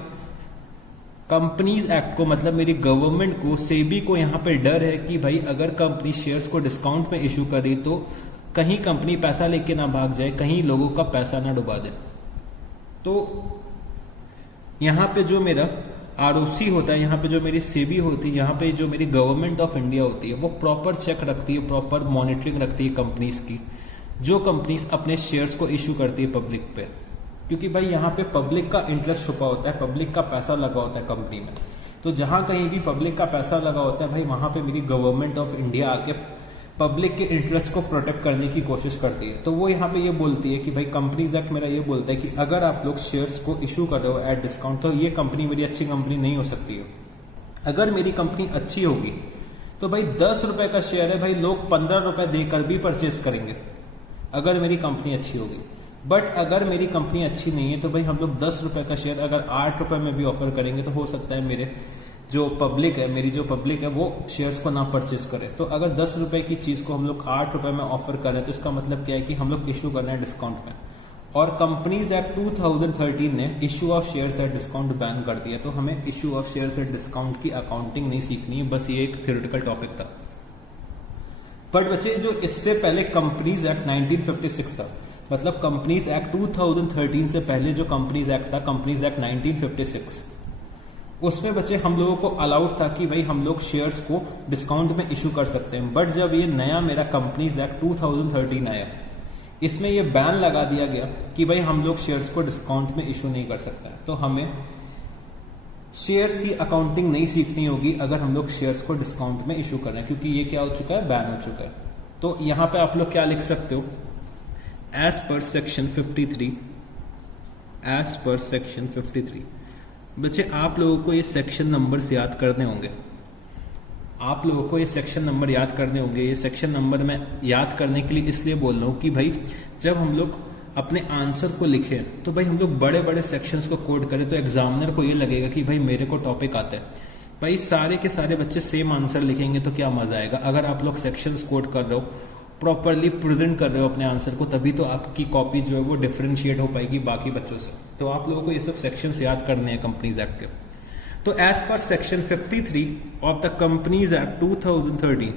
कंपनीज एक्ट को मतलब मेरी गवर्नमेंट को, सेबी को यहाँ पे डर है कि भाई अगर कंपनी शेयर्स को डिस्काउंट में इशू करे तो कहीं कंपनी पैसा लेके ना भाग जाए, कहीं लोगों का पैसा ना डुबा दे। तो यहाँ पे जो मेरा आरओसी होता है, यहाँ पे जो मेरी सेबी होती है, यहाँ पे जो मेरी गवर्नमेंट ऑफ इंडिया होती है, वो प्रॉपर चेक रखती है, प्रॉपर मॉनिटरिंग रखती है कंपनीज की, जो कंपनीज अपने शेयर्स को इशू करती है पब्लिक पे। क्योंकि भाई यहाँ पे पब्लिक का इंटरेस्ट छुपा होता है, पब्लिक का पैसा लगा होता है कंपनी में। तो जहां कहीं भी पब्लिक का पैसा लगा होता है भाई, वहां पे मेरी गवर्नमेंट ऑफ इंडिया आके पब्लिक के इंटरेस्ट को प्रोटेक्ट करने की कोशिश करती है। तो वो यहाँ पे ये बोलती है कि भाई कंपनीज एक्ट मेरा ये बोलता है कि अगर आप लोग शेयर्स को इशू कर रहे हो एट डिस्काउंट, तो ये कंपनी मेरी अच्छी कंपनी नहीं हो सकती है। अगर मेरी कंपनी अच्छी होगी तो भाई 10 रुपए का शेयर है भाई, लोग 15 रुपए देकर भी परचेस करेंगे अगर मेरी कंपनी अच्छी होगी। बट अगर मेरी कंपनी अच्छी नहीं है तो भाई हम लोग 10 रुपए का शेयर अगर 8 रुपए में भी ऑफर करेंगे तो हो सकता है मेरे जो पब्लिक है, मेरी जो पब्लिक है वो शेयर्स को ना परचेस करे। तो अगर 10 रुपए की चीज को हम लोग 8 रुपए में ऑफर करें तो इसका मतलब क्या है कि हम लोग इशू कर रहे हैं डिस्काउंट में। और कंपनीज एक्ट 2013 ने issue of shares at discount ban कर दिया। तो हमें issue of shares at discount की अकाउंटिंग नहीं सीखनी है, बस ये एक थ्योरेटिकल टॉपिक था। बट बच्चे जो इससे पहले कंपनीज एक्ट 1956 था, मतलब कंपनीज एक्ट 2013 से पहले जो कंपनीज एक्ट था, कंपनीज एक्ट 1956, उसमें बच्चे हम लोगों को अलाउड था कि भाई हम लोग शेयर्स को डिस्काउंट में इशू कर सकते हैं। बट जब ये नया मेरा कंपनीज एक्ट 2013 आया, इसमें ये बैन लगा दिया गया कि भाई हम लोग शेयर्स को डिस्काउंट में इशू नहीं कर सकते हैं। तो हमें शेयर्स की अकाउंटिंग नहीं सीखनी होगी अगर हम लोग शेयर्स को डिस्काउंट में इशू कर रहे हैं, क्योंकि ये क्या हो चुका है, बैन हो चुका है। तो यहाँ पे आप लोग क्या लिख सकते हो, as per section 53, as per section 53। बच्चे आप लोगों को ये सेक्शन नंबर्स याद करने होंगे, आप लोगों को ये सेक्शन नंबर याद करने होंगे। ये सेक्शन नंबर मैं याद करने के लिए इसलिए बोल रहा हूँ कि भाई जब हम लोग अपने आंसर को लिखें तो भाई हम लोग बड़े बड़े सेक्शंस को कोड करें तो एग्जामिनर को ये लगेगा कि भाई मेरे को टॉपिक आता है। भाई सारे के सारे बच्चे सेम आंसर लिखेंगे तो क्या मजा आएगा। अगर आप लोग सेक्शंस कोड कर रहे हो, प्रॉपरली प्रेजेंट कर रहे हो अपने आंसर को, तभी तो आपकी कॉपी जो है वो डिफरेंशिएट हो पाएगी बाकी बच्चों से। तो आप लोगों को ये सब सेक्शंस याद करने हैं कंपनीज एक्ट के। तो as per section 53 of the companies act 2013,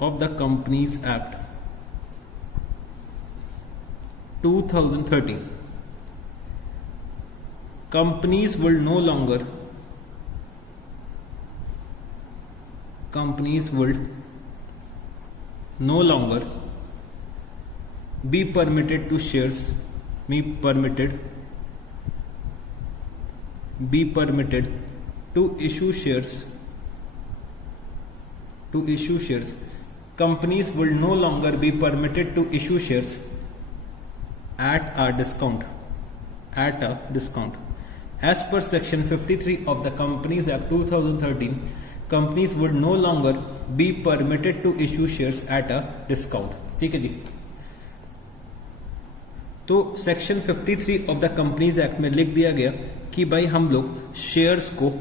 of the companies act 2013, companies will no longer be permitted be permitted to issue shares, companies will no longer be permitted to issue shares at a discount. As per section 53 of the Companies Act 2013, companies would no longer be permitted to issue shares at a discount. ठीक है जी। तो section 53 of the companies act में लिख दिया गया कि भाई हम लोग शेयर्स को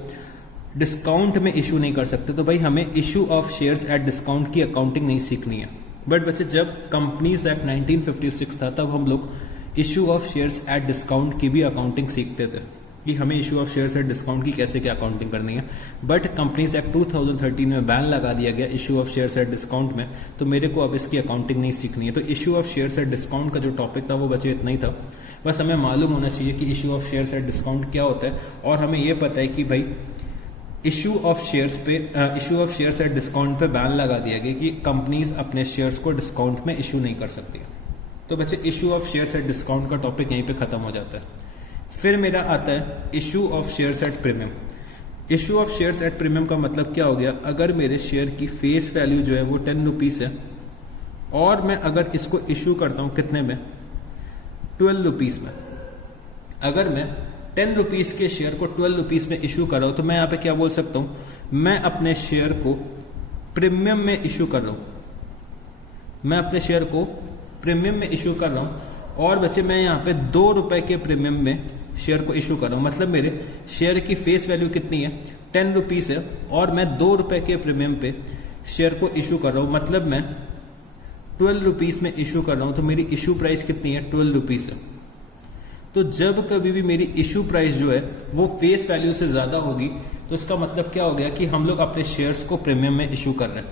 डिस्काउंट में इशू नहीं कर सकते, तो भाई हमें issue of shares at discount की अकाउंटिंग नहीं सीखनी है। बट बच्चे जब कंपनीज एक्ट 1956 था तब हम लोग issue of shares at discount की भी अकाउंटिंग सीखते थे कि हमें issue of shares at discount की कैसे क्या अकाउंटिंग करनी है। बट कंपनीज एक्ट 2013 में बैन लगा दिया गया issue of shares at discount में, तो मेरे को अब इसकी अकाउंटिंग नहीं सीखनी है। तो issue of shares at discount का जो टॉपिक था वो बच्चे इतना ही था। बस हमें मालूम होना चाहिए कि issue of shares at discount क्या होता है, और हमें ये पता है कि भाई issue of shares at discount पे बैन लगा दिया गया कि कंपनीज अपने शेयर्स को डिस्काउंट में इशू नहीं कर सकती। तो बच्चे issue of shares at discount का टॉपिक यहीं पे खत्म हो जाता है। फिर मेरा आता है issue of shares at premium. Issue of shares at premium का मतलब क्या हो गया, अगर मेरे शेयर की फेस वैल्यू जो है वो 10 रुपीज़ है और मैं अगर इसको इशू करता हूँ कितने में, 12 रुपीज़ में। अगर मैं 10 रुपीज़ के शेयर को 12 रुपीज़ में इशू कर रहा हूँ तो मैं यहाँ पे क्या बोल सकता हूँ, मैं अपने शेयर को प्रीमियम में इशू कर रहा हूँ। मैं अपने शेयर को प्रीमियम में इशू कर रहा हूँ और बच्चे मैं यहाँ पे 2 रुपए के प्रीमियम में शेयर को इशू कर रहा हूँ। मतलब मेरे शेयर की फेस वैल्यू कितनी है, 10 रुपीज़ है और मैं 2 रुपए के प्रीमियम पे शेयर को इशू कर रहा हूँ। मतलब मैं 12 रुपीज़ में इशू कर रहा हूँ, तो मेरी इशू प्राइस कितनी है, 12 रुपीज़ है। तो जब कभी भी मेरी इशू प्राइस जो है वो फेस वैल्यू से ज़्यादा होगी तो इसका मतलब क्या हो गया कि हम लोग अपने शेयर्स को प्रीमियम में इशू कर रहे हैं।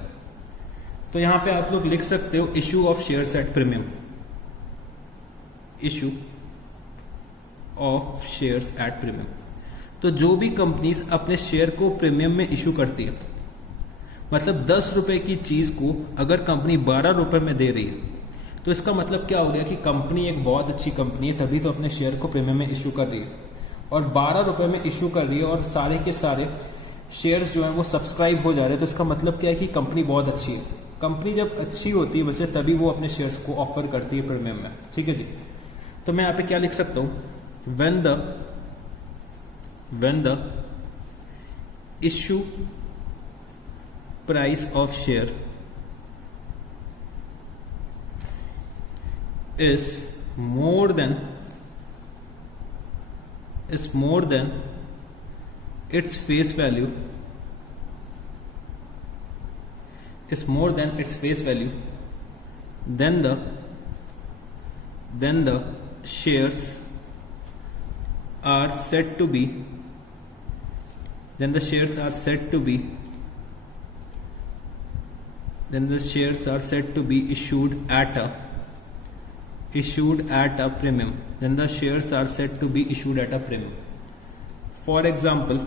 तो यहाँ पे आप लोग लिख सकते हो issue of shares at premium, issue of shares at premium. तो जो भी कंपनीज अपने शेयर को प्रीमियम में इशू करती है, मतलब 10 रुपए की चीज को अगर कंपनी 12 रुपए में दे रही है, तो इसका मतलब क्या हो गया कि कंपनी एक बहुत अच्छी कंपनी है, तभी तो अपने शेयर को प्रीमियम में इशू कर रही है। और 12 रुपए में इशू कर रही है और सारे के सारे शेयर्स जो हैं वो सब्सक्राइब हो जा रहे हैं, तो इसका मतलब क्या है कि कंपनी बहुत अच्छी है। कंपनी जब अच्छी होती है बच्चे तभी वो अपने शेयर्स को ऑफर करती है प्रीमियम में। ठीक है जी। तो मैं यहाँ पे क्या लिख सकता हूँ, when the issue price of share is more than its face value, then the shares are said to be issued at a premium. Then the shares are said to be issued at a premium. For example,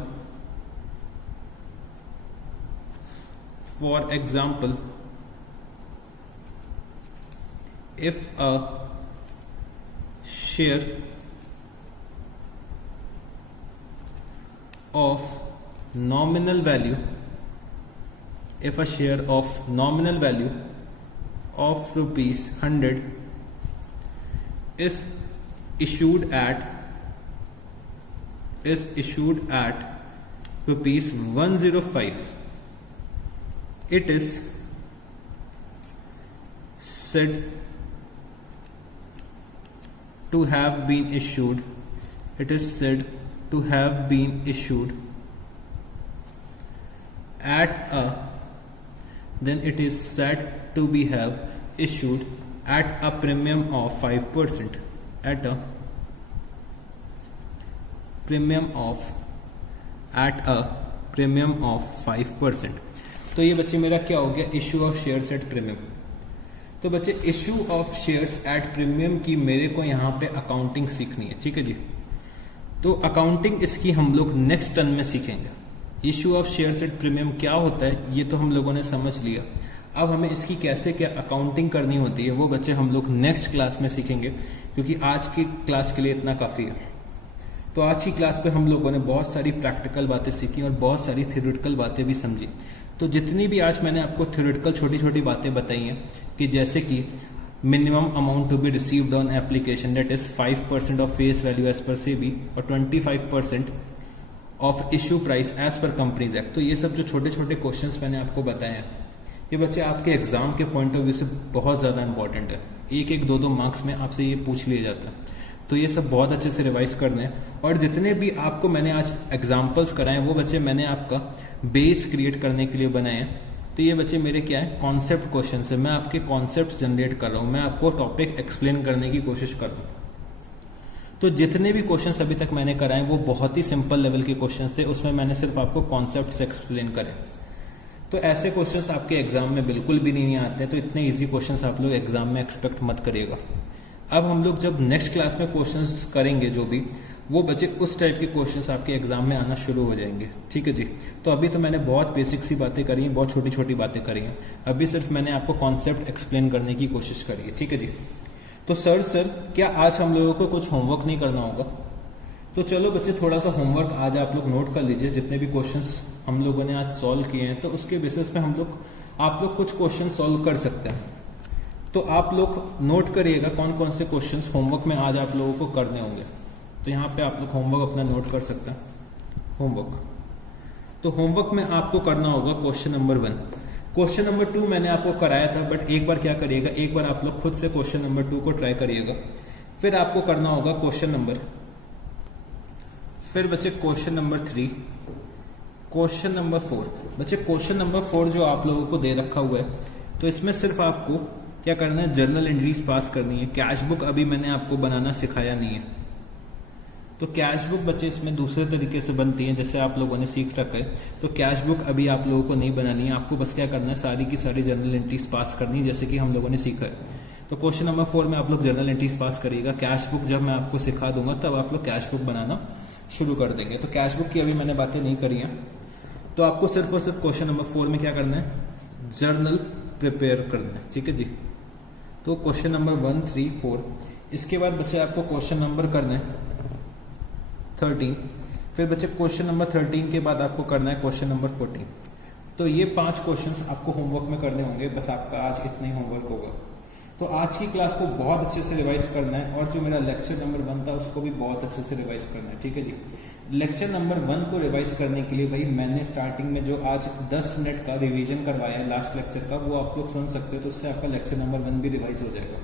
if a share of nominal value of rupees 100 is issued at rupees 105, it is said to have been issued at a premium of 5%, at a premium of 5%। तो ये बच्चे मेरा क्या हो गया, issue of shares at premium. तो बच्चे issue of shares at premium की मेरे को यहाँ पे अकाउंटिंग सीखनी है। ठीक है जी। तो अकाउंटिंग इसकी हम लोग नेक्स्ट टर्न में सीखेंगे। Issue of shares at premium क्या होता है ये तो हम लोगों ने समझ लिया। अब हमें इसकी कैसे क्या अकाउंटिंग करनी होती है वो बच्चे हम लोग नेक्स्ट क्लास में सीखेंगे, क्योंकि आज की क्लास के लिए इतना काफ़ी है। तो आज की क्लास पे हम लोगों ने बहुत सारी प्रैक्टिकल बातें सीखी और बहुत सारी थ्योरेटिकल बातें भी समझी। तो जितनी भी आज मैंने आपको थ्योरेटिकल छोटी छोटी बातें बताई हैं कि जैसे कि minimum amount to be received on application that is 5% of face value as per SEBI और 25% of issue price as per companies act. तो ये सब जो छोटे छोटे क्वेश्चंस मैंने आपको बताए हैं ये बच्चे आपके एग्जाम के पॉइंट ऑफ व्यू से बहुत ज़्यादा इंपॉर्टेंट है। एक 2 मार्क्स में आपसे ये पूछ लिया जाता है। तो ये सब बहुत अच्छे से रिवाइज करने हैं और जितने भी आपको मैंने आज एग्जाम्पल्स कराए वो बच्चे मैंने आपका बेस क्रिएट करने के लिए बनाए हैं। तो ये बच्चे मेरे क्या है कॉन्सेप्ट क्वेश्चन है, मैं आपके कॉन्सेप्ट जनरेट कर रहा हूँ, मैं आपको टॉपिक एक्सप्लेन करने की कोशिश कर रहा हूँ। तो जितने भी क्वेश्चंस अभी तक मैंने कराए वो बहुत ही सिंपल लेवल के क्वेश्चंस थे, उसमें मैंने सिर्फ आपको कॉन्सेप्ट्स एक्सप्लेन करे। तो ऐसे क्वेश्चंस आपके एग्जाम में बिल्कुल भी नहीं आते हैं, तो इतने इजी क्वेश्चंस आप लोग एग्जाम में एक्सपेक्ट मत करिएगा। अब हम लोग जब नेक्स्ट क्लास में क्वेश्चंस करेंगे जो भी वो बच्चे उस टाइप के क्वेश्चंस आपके एग्जाम में आना शुरू हो जाएंगे। ठीक है जी। तो अभी तो मैंने बहुत बेसिक सी बातें करी हैं, बहुत छोटी छोटी बातें करी हैं, अभी सिर्फ मैंने आपको कॉन्सेप्ट एक्सप्लेन करने की कोशिश करी है। ठीक है जी। तो सर क्या आज हम लोगों को कुछ होमवर्क नहीं करना होगा? तो चलो बच्चे थोड़ा सा होमवर्क आज आप लोग नोट कर लीजिए। जितने भी क्वेश्चंस हम लोगों ने आज सॉल्व किए हैं तो उसके बेसिस पे आप लोग कुछ क्वेश्चन सॉल्व कर सकते हैं। तो आप लोग नोट करिएगा कौन कौन से क्वेश्चंस होमवर्क में आज आप लोगों को करने होंगे। तो यहाँ पे आप लोग होमवर्क अपना नोट कर सकते हैं। होमवर्क तो होमवर्क में आपको करना होगा क्वेश्चन नंबर 1। क्वेश्चन नंबर 2 मैंने आपको कराया था, बट एक बार क्या करिएगा, एक बार आप लोग खुद से क्वेश्चन नंबर 2 को ट्राई करिएगा। फिर आपको करना होगा फिर बच्चे क्वेश्चन नंबर 3, क्वेश्चन नंबर 4। बच्चे क्वेश्चन नंबर 4 जो आप लोगों को दे रखा हुआ है तो इसमें सिर्फ आपको क्या करना है, जर्नल एंट्रीज पास करनी है। कैश बुक अभी मैंने आपको बनाना सिखाया नहीं है। तो कैश बुक बच्चे इसमें दूसरे तरीके से बनती है जैसे आप लोगों ने सीख रखा है। तो कैश बुक अभी आप लोगों को नहीं बनानी है, आपको बस क्या करना है, सारी की सारी जर्नल एंट्रीज पास करनी है जैसे कि हम लोगों ने सीखा है। तो क्वेश्चन नंबर 4 में आप लोग जर्नल एंट्रीज पास करिएगा। कैश बुक जब मैं आपको सिखा दूंगा तब आप लोग कैश बुक बनाना शुरू कर देंगे। तो कैश बुक की अभी मैंने बातें नहीं करी हैं। तो आपको सिर्फ और सिर्फ क्वेश्चन नंबर 4 में क्या करना है, जर्नल प्रिपेयर करना है। ठीक है जी। तो क्वेश्चन नंबर 1, 3, 4। इसके बाद बच्चे आपको क्वेश्चन नंबर करना है 13। फिर बच्चे क्वेश्चन नंबर 13 के बाद आपको करना है क्वेश्चन नंबर 14। तो ये 5 क्वेश्चंस आपको होमवर्क में करने होंगे। बस आपका आज इतना ही होमवर्क होगा। तो आज की क्लास को बहुत अच्छे से रिवाइज करना है और जो मेरा लेक्चर नंबर 1 था उसको भी बहुत अच्छे से रिवाइज करना है। ठीक है जी। लेक्चर नंबर 1 को रिवाइज करने के लिए भाई मैंने स्टार्टिंग में जो आज 10 मिनट का रिवीजन करवाया है लास्ट लेक्चर का, वो आप लोग सुन सकते हो। तो उससे आपका लेक्चर नंबर 1 भी रिवाइज हो जाएगा।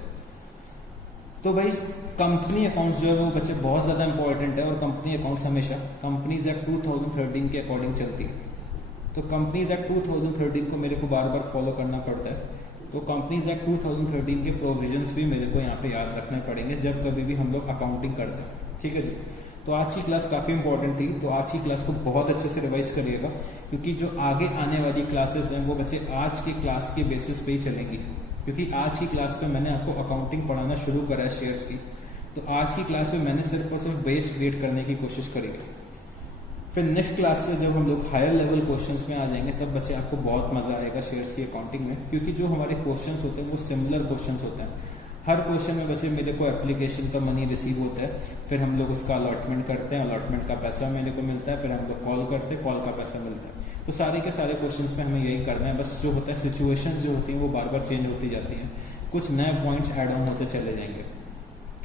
तो भाई कंपनी अकाउंट्स जो है वो बच्चे बहुत ज़्यादा इंपॉर्टेंट है और कंपनी अकाउंट्स हमेशा कंपनीज एक्ट 2013 के अकॉर्डिंग चलती है। तो कंपनीज एक्ट 2013 को मेरे को बार बार फॉलो करना पड़ता है। तो कंपनीज एक्ट 2013 के प्रोविजंस भी मेरे को यहाँ पे याद रखने पड़ेंगे जब कभी भी हम लोग अकाउंटिंग करते हैं। ठीक है जी। तो आज की क्लास काफ़ी इंपॉर्टेंट थी। तो आज की क्लास को बहुत अच्छे से रिवाइज करिएगा क्योंकि जो आगे आने वाली क्लासेस हैं वो बच्चे आज की क्लास के बेसिस पे ही चलेंगी। क्योंकि आज की क्लास पे मैंने आपको अकाउंटिंग पढ़ाना शुरू करा है शेयर्स की। तो आज की क्लास में मैंने सिर्फ और सिर्फ बेस क्रिएट करने की कोशिश करी है। फिर नेक्स्ट क्लास से जब हम लोग हायर लेवल क्वेश्चंस में आ जाएंगे तब बच्चे आपको बहुत मज़ा आएगा शेयर्स की अकाउंटिंग में, क्योंकि जो हमारे क्वेश्चंस होते हैं वो सिमिलर क्वेश्चंस होते हैं। हर क्वेश्चन में बच्चे मेरे को एप्लीकेशन का मनी रिसीव होता है, फिर हम लोग उसका अलॉटमेंट करते हैं, अलॉटमेंट का पैसा मेरे को मिलता है, फिर हम लोग कॉल करते हैं, कॉल का पैसा मिलता है। तो सारे के सारे क्वेश्चंस में हमें यही करना है। बस जो होता है सिचुएशंस जो होती हैं वो बार बार चेंज होती जाती हैं, कुछ नए पॉइंट्स ऐड ऑन होते चले जाएंगे।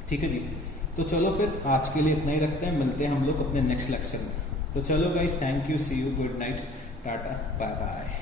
ठीक है जी। तो चलो फिर आज के लिए इतना ही रखते हैं, मिलते हैं हम लोग अपने नेक्स्ट लेक्चर में। तो चलो guys, thank you, see you, good night, ta-ta, bye bye.